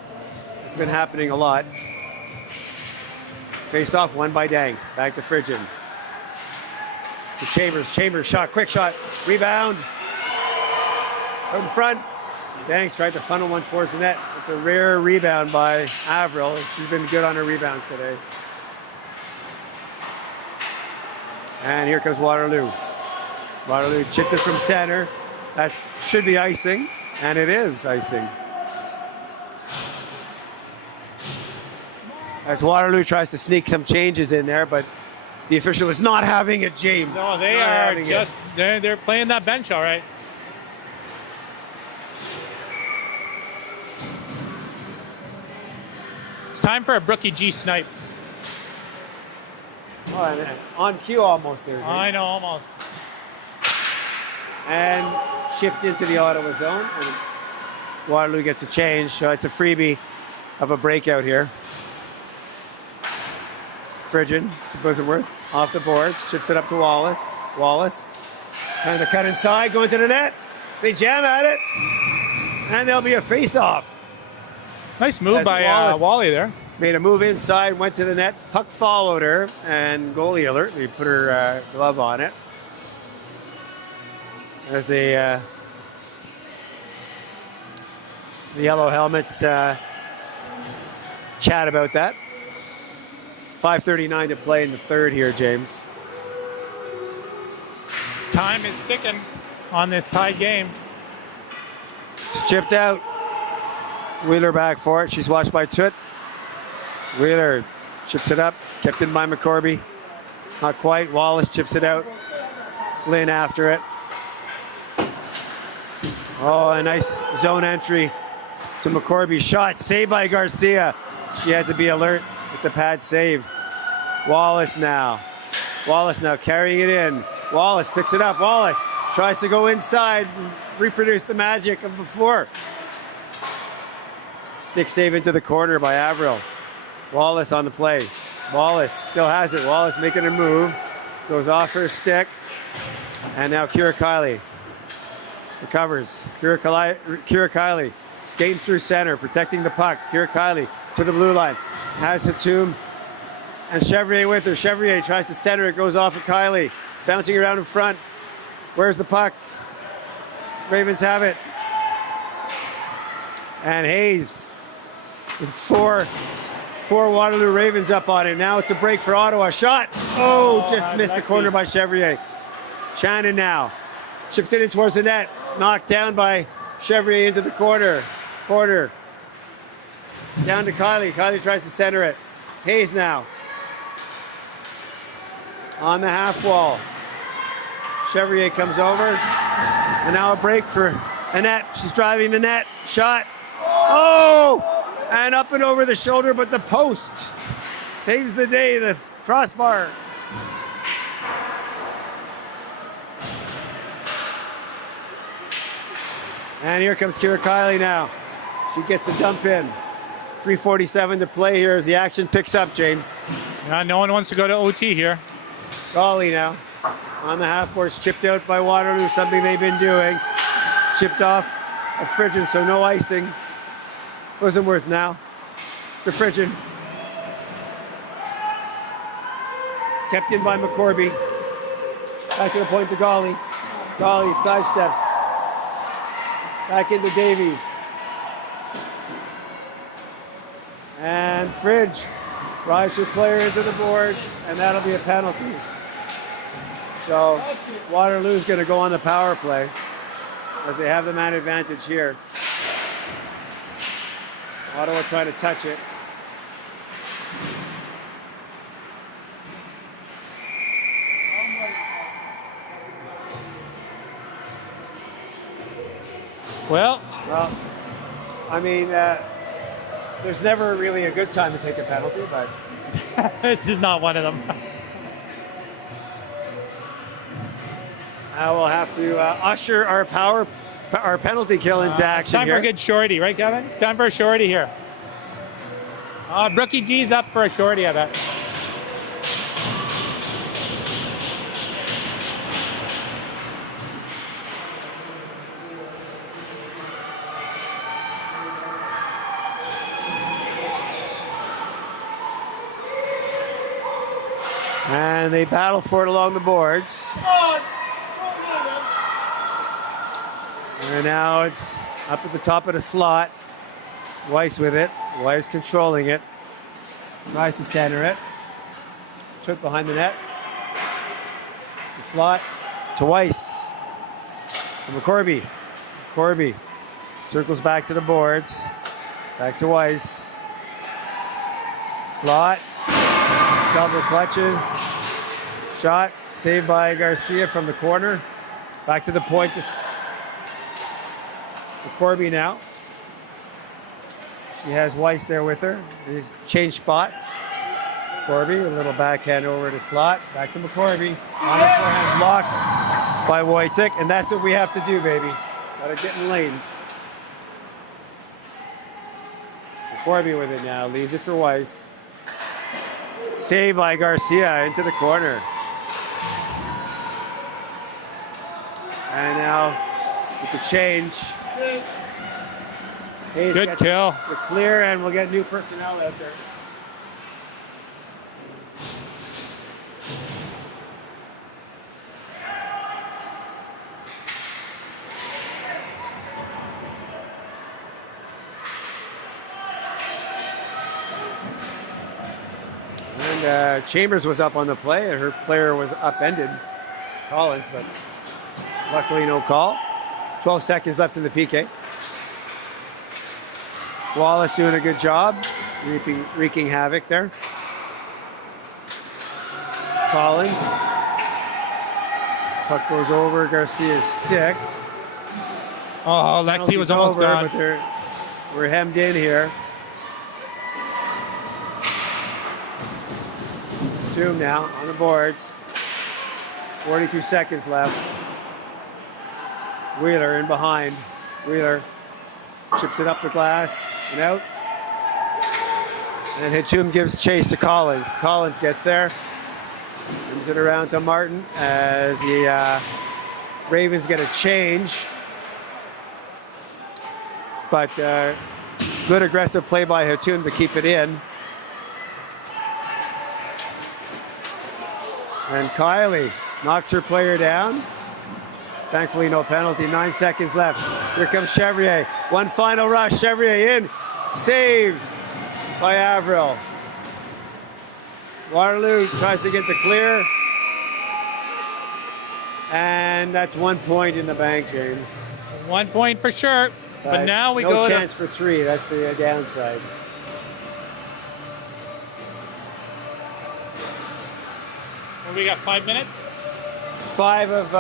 It's been happening a lot. Face off, won by Danks. Back to Frigid. To Chambers. Chambers shot, quick shot. Rebound. Out in front. Danks tried to funnel one towards the net. It's a rare rebound by Averill. She's been good on her rebounds today. And here comes Waterloo. Waterloo chips it from center. That should be icing, and it is icing. As Waterloo tries to sneak some changes in there, but the official is not having it, James. No, they are just, they're playing that bench all right. It's time for a Brookie G snipe. Oh, and on cue almost there, James. I know, almost. And shipped into the Ottawa zone. And Waterloo gets a change, so it's a freebie of a breakout here. Frigid to Bosamworth, off the boards, chips it up to Wallace. Wallace, and the cut inside, going to the net. They jam at it, and there'll be a face-off. Nice move by Wally there. Made a move inside, went to the net, puck followed her, and goalie alertly put her glove on it. As the yellow helmets chat about that. 5:39 to play in the third here, James. Time is ticking on this tied game. It's chipped out. Wheeler back for it. She's watched by Toot. Wheeler chips it up. Kept in by McCorby. Not quite. Wallace chips it out. Lynn after it. Oh, a nice zone entry to McCorby. Shot saved by Garcia. She had to be alert with the pad save. Wallace now. Wallace now carrying it in. Wallace picks it up. Wallace tries to go inside and reproduce the magic of before. Stick save into the corner by Averill. Wallace on the play. Wallace still has it. Wallace making a move. Goes off her stick. And now Kira Kiley recovers. Kira Kiley skating through center, protecting the puck. Kira Kiley to the blue line. Has Hatum and Chevrier with her. Chevrier tries to center it. Goes off of Kiley. Bouncing around in front. Where's the puck? Ravens have it. And Hayes with four Waterloo Ravens up on it. Now it's a break for Ottawa. Shot. Oh, just missed the corner by Chevrier. Shannon now chips it in towards the net. Knocked down by Chevrier into the corner. Down to Kiley. Kiley tries to center it. Hayes now on the half wall. Chevrier comes over. And now a break for Annette. She's driving the net. Shot. Oh! And up and over the shoulder, but the post saves the day, the crossbar. And here comes Kira Kiley now. She gets the dump in. 3:47 to play here as the action picks up, James. No one wants to go to OT here. Golly now. On the half force, chipped out by Waterloo, something they've been doing. Chipped off a Frigid, so no icing. Bosenworth now. The Frigid. Kept in by McCorby. Back to the point to Golly. Golly sidesteps. Back into Davies. And Fridge rides her player into the boards, and that'll be a penalty. So Waterloo's going to go on the power play as they have the man advantage here. Ottawa trying to touch it. Well, I mean, there's never really a good time to take a penalty, but this is not one of them. I will have to usher our penalty kill into action Time here. for a good shorty, right, Kevin? Time for a shorty here. Brookie G's up for a shorty, I bet. And they battle for it along the boards. And now it's up at the top of the slot. Weiss with it. Weiss controlling it. Tries to center it. Took behind the net. The slot to Weiss. To McCorby. McCorby circles back to the boards. Back to Weiss. Slot. Double clutches. Shot. Saved by Garcia from the corner. Back to the point to McCorby now. She has Weiss there with her. They change spots. McCorby, a little backhand over to slot. Back to McCorby. On the forehand, blocked by Wojcik. And that's what we have to do, baby. Gotta get in lanes. McCorby with it now. Leaves it for Weiss. Saved by Garcia into the corner. And now with the change. Hayes Good kill. The clear, and we'll get new personnel out there. And Chambers was up on the play, and her player was upended, Collins, but luckily no call. 12 seconds left in the PK. Wallace doing a good job, wreaking havoc there. Puck goes over Garcia's stick. Oh, Lexi was almost gone. But we're hemmed in here. Tomb now on the boards. 42 seconds left. Wheeler in behind. Wheeler chips it up the glass and out. And Hatum gives chase to Collins. Collins gets there. Brings it around to Martin as the Ravens get a change. But good aggressive play by Hatum to keep it in. And Kylie knocks her player down. Thankfully, no penalty. 9 seconds left. Here comes Chevrier. One final rush. Chevrier in. Saved by Avril. Waterloo tries to get the clear. And that's 1 point in the bank, James. 1 point for sure. But now we go no chance for 3. That's the downside. Well, we got 5 minutes. 5 of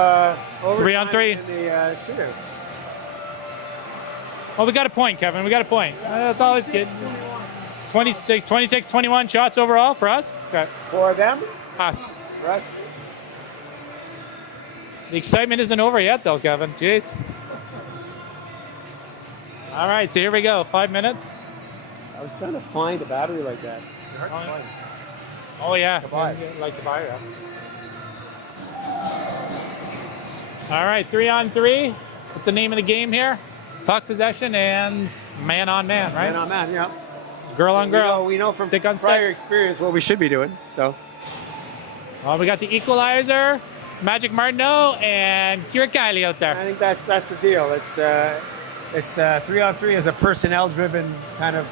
overtime 3 on 3 in the shootout. Well, we got a point, Kevin. We got a point. That's always good. 26, 21 shots overall for us. Okay. For them? Us. For us? The excitement isn't over yet, though, Kevin. Jeez. All right, so here we go. 5 minutes. I was trying to find a battery like that. They're hard to find. Oh, yeah. To buy. Like to buy, yeah. All right, 3 on 3. What's the name of the game here? Puck possession and man on man, right? Man on man, yeah. Girl on girl. We know from stick on prior stick. experience what we should be doing. So. Well, we got the equalizer, Magic Martineau, and Kira Kiley out there. I think that's the deal. It's 3 on 3 as a personnel-driven kind of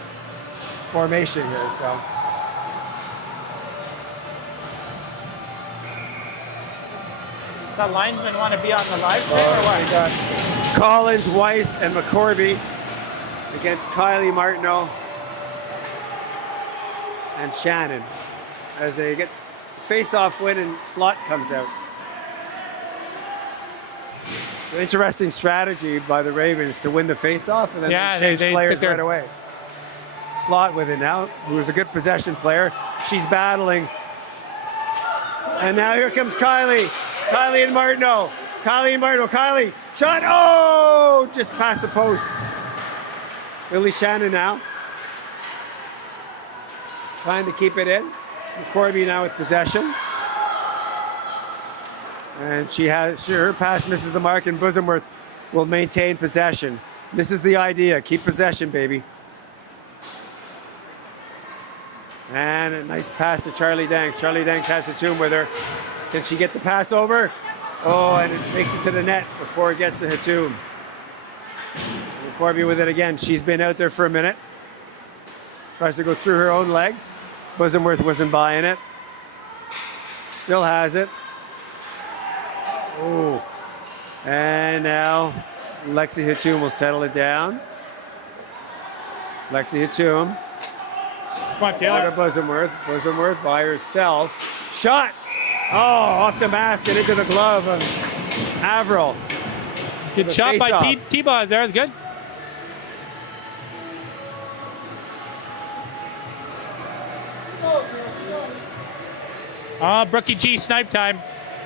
formation here. So. Does that linesman want to be on the live stream or what? We got Collins, Weiss, and McCorby against Kylie, Martineau, and Shannon as they get face-off win and Slot comes out. An interesting strategy by the Ravens to win the face-off and then they change players right away. Slot with it now, who's a good possession player. She's battling. And now here comes Kylie. Kylie and Martineau. Kylie, shot, oh! Just past the post. Billy Shannon now. Trying to keep it in. McCorby now with possession. And her pass misses the mark, and Bosomworth will maintain possession. This is the idea, keep possession, baby. And a nice pass to Charlie Danks. Charlie Danks has the tomb with her. Can she get the pass over? Oh, and it makes it to the net before it gets to Hatum. McCorby with it again. She's been out there for a minute. Tries to go through her own legs. Bosomworth wasn't buying it. Still has it. Oh. And now Lexi Hatum will settle it down. Lexi Hatum. Come on, Taylor. Bosomworth. Bosomworth by herself. Shot! Oh, off the mask and into the glove of Avril. Good shot by T-Boz there. It's good. Oh, Brookie G snipe time.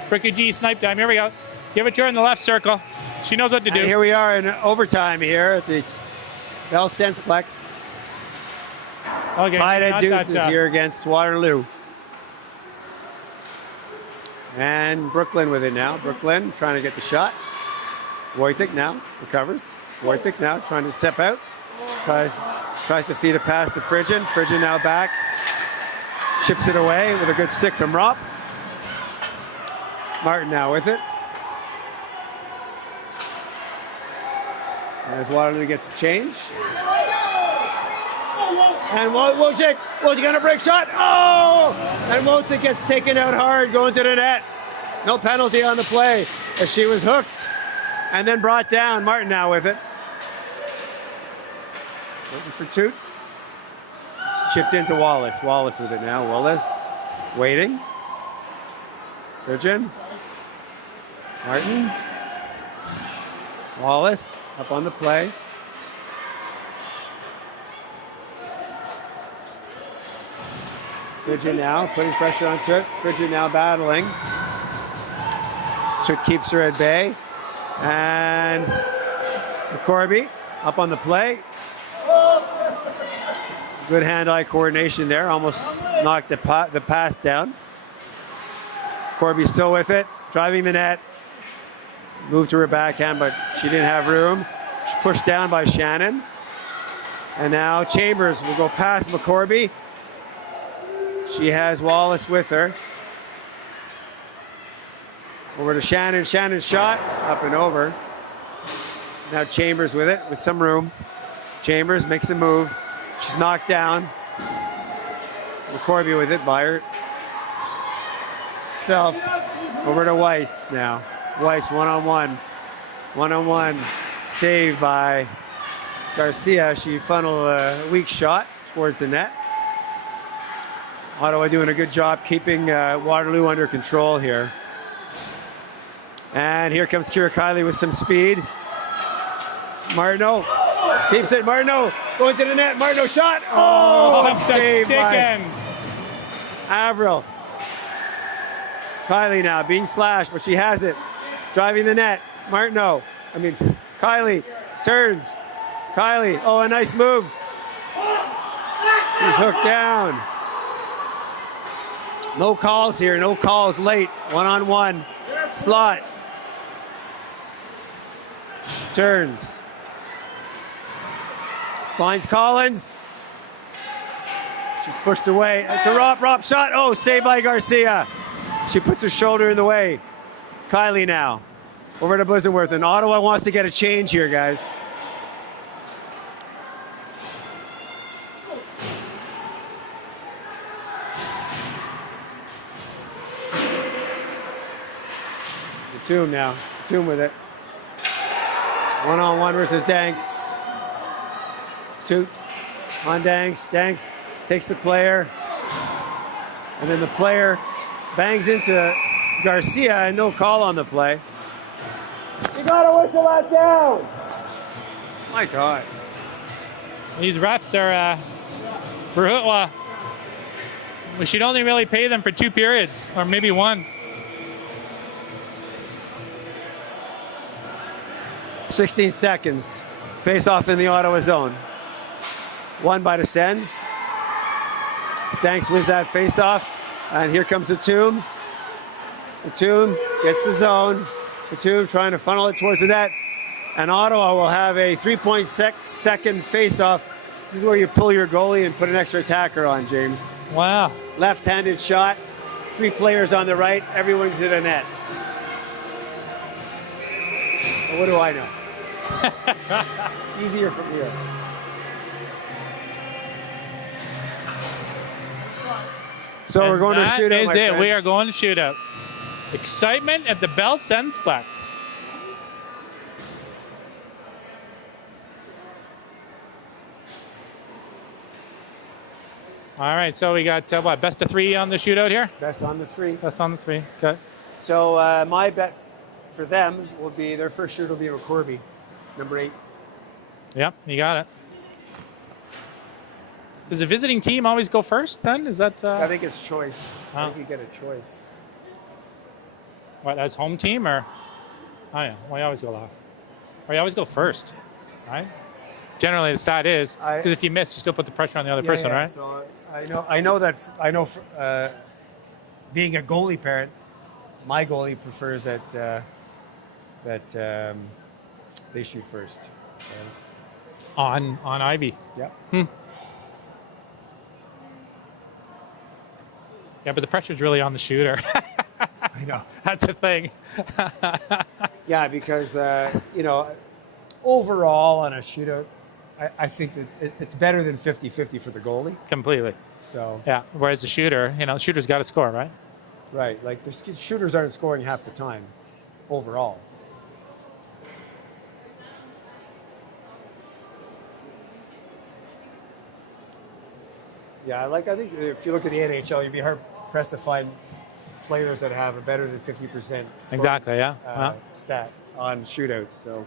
Brookie G snipe time. Here we go. Give it to her in the left circle. She knows what to do. And here we are in overtime here at the Bell Sensplex. Okay, Tied at deuces here against Waterloo. And Brooklyn with it now. Brooklyn trying to get the shot. Wojtek now recovers. Wojtek now trying to step out. Tries to feed a pass to Frigin. Frigin now back. Chips it away with a good stick from Ropp. Martin now with it. As Waterloo gets a change. And Wojtek gonna break shot. Oh! And Wojtek gets taken out hard going to the net. No penalty on the play as she was hooked and then brought down. Martin now with it. Looking for Toot. It's chipped into Wallace. Wallace with it now. Wallace waiting. Frigin. Martin. Wallace up on the play. Frigid now putting pressure on Toot. Frigid now battling. Toot keeps her at bay. And McCorby up on the play. Good hand-eye coordination there. Almost knocked the pass down. Corby still with it. Driving the net. Moved to her backhand, but she didn't have room. She's pushed down by Shannon. And now Chambers will go past McCorby. She has Wallace with her. Over to Shannon. Shannon's shot. Up and over. Now Chambers with it, with some room. Chambers makes a move. She's knocked down. McCorby with it by her. Self. Over to Weiss now. Weiss one-on-one. One-on-one. Saved by Garcia. She funneled a weak shot towards the net. Ottawa doing a good job keeping Waterloo under control here. And here comes Kira Kiley with some speed. Martineau keeps it. Martineau going to the net. Martineau shot. Oh, saved by Avril. Kiley now being slashed, but she has it. Driving the net. Martineau. Kiley turns. Kiley. Oh, a nice move. She's hooked down. No calls here. No calls late. One-on-one. Slot. Turns. Finds Collins. She's pushed away. To Rob. Rob shot. Oh, saved by Garcia. She puts her shoulder in the way. Kiley now. Over to Bosenworth. And Ottawa wants to get a change here, guys. Toom now. Toom with it. One-on-one versus Danks. Toot on Danks. Danks takes the player. And then the player bangs into Garcia and no call on the play. You gotta whistle that down. My God. These refs are WHA. We should only really pay them for 2 periods, or maybe 1. 16 seconds. Face off in the Ottawa zone. Won by the Sens. Stanks wins that face off. And here comes the Toom. The Toom gets the zone. The Toom trying to funnel it towards the net. And Ottawa will have a 3.6-second face off. This is where you pull your goalie and put an extra attacker on, James. Wow. Left-handed shot. 3 players on the right. Everyone to the net. Well, what do I know? Easier from here. So we're going to shootout. That is it. We are going to shootout. Excitement at the Bell Sensplex. All right, so we got what, best of 3 on the shootout here? Best on the 3. Best on the 3. Okay. So my bet for them will be their first shooter will be McCorby, number 8. Yep, you got it. Does the visiting team always go first then? Is that? I think it's choice. I think you get a choice. What, as home team or? Oh yeah, well you always go last. Or you always go first, right? Generally the stat is, because if you miss, you still put the pressure on the other person, right? So I know being a goalie parent, my goalie prefers that they shoot first. So. On Ivy. Yep. Yeah, but the pressure's really on the shooter. I know. That's a thing. Yeah, because, overall on a shootout, I think that it's better than 50-50 for the goalie. Completely. So. Yeah, whereas the shooter, the shooter's got to score, right? Right. Like, the shooters aren't scoring half the time overall. Yeah, I think if you look at the NHL, you'd be hard pressed to find players that have a better than 50% Exactly, yeah. stat on shootouts. So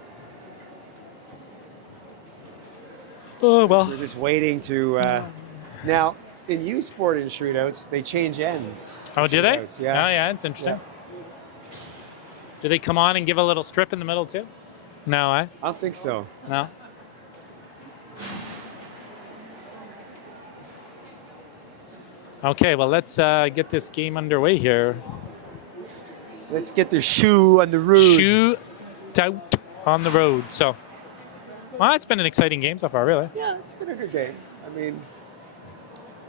Oh, well. we're just waiting to. Now, in U Sport in shootouts, they change ends. Oh, do they? Shootouts, yeah. Oh, yeah, it's interesting. Yeah. Do they come on and give a little strip in the middle too? No, I don't think so. No. Okay, well, let's get this game underway here. Let's get the shoe on the road. Shootout on the road. So, well, it's been an exciting game so far, really. Yeah, it's been a good game. I mean,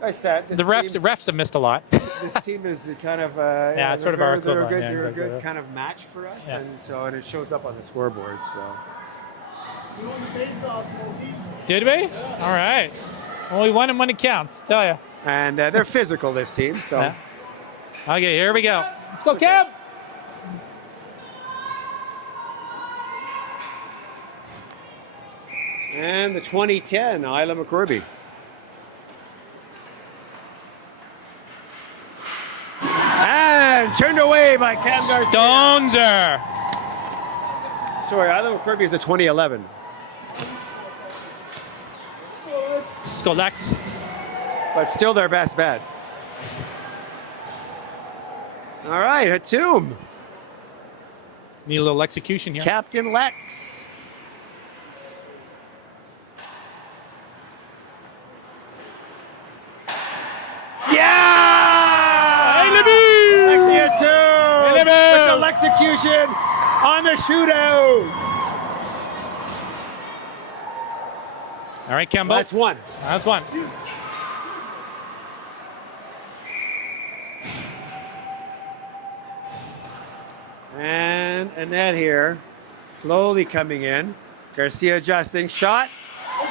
I said this The refs have missed a lot. This team is kind of it's sort of our equivalent. They're, Yeah, they're exactly. a good kind of match for us, Yeah. and it shows up on the scoreboard. So We won the face-offs, Multi. Did we? All right. Well, we won them when it counts, tell you. and they're physical, this team. So Yeah. Okay, here we go. Let's go, Cam. and the 2010 Isla McCorby. And turned away by Cam Garcia. Stoneser. Sorry, Isla McCorby is the 2011. Let's go, Lex. But still their best bet. All right, Hatum. Need a little execution here. Captain Lex. Yeah! Lexi Hatum with the execution on the shootout. All right, Kemba. That's one. That's one. And Annette here, slowly coming in. Garcia adjusting. Shot.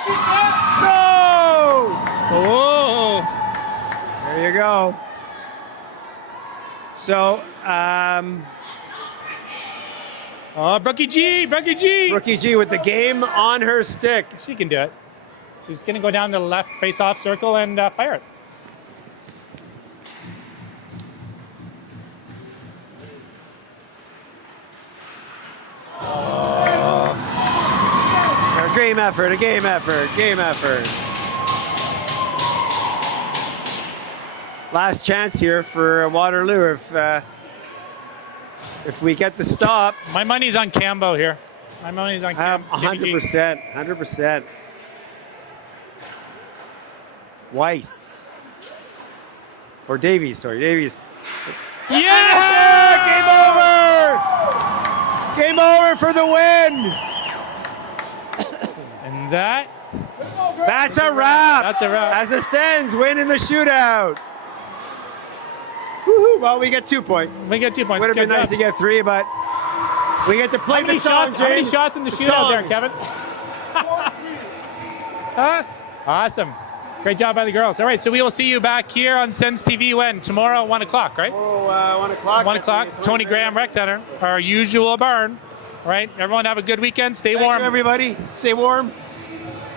No! Oh. There you go. So, Brookie G. Brookie G. Rookie G with the game on her stick. She can do it. She's going to go down the left face-off circle and fire it. A game effort, a game effort, game effort. Last chance here for Waterloo if we get the stop. My money's on Cambo here. My money's on Cambo. 100%, 100%. Weiss. Or Davies, sorry, Davies. Yeah! Game over! Game over for the win! And that's a wrap! That's a wrap. As the Sens win in the shootout. Woohoo! Well, we get 2 points. We get 2 points. Would have been Good nice to job. get 3, but we get to play How many the song, shots? How many James. shots in the The shootout there, song. Kevin? Huh? Awesome. Great job by the girls. All right, so we will see you back here on Sens TV when? Tomorrow at 1 o'clock, right? Oh, 1 o'clock. 1 o'clock, Tony Graham Rec Center, our usual barn. All right, everyone have a good weekend. Stay Thank warm. you, everybody. Stay warm.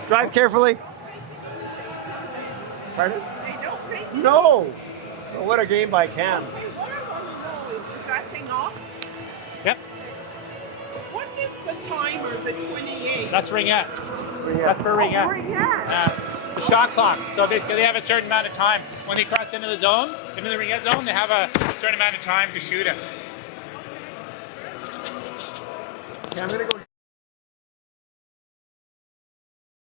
Drive carefully. Pardon? They don't rate you. No. Oh, what a game by Cam. Hey, what I want to know is that thing off? Yep, What is the timer, the 28? that's ringette. That's per ringette. Ringette. The shot clock. So basically, they have a certain amount of time. When they cross into the zone, into the ringette zone, they have a certain amount of time to shoot it. Okay, I'm going to go.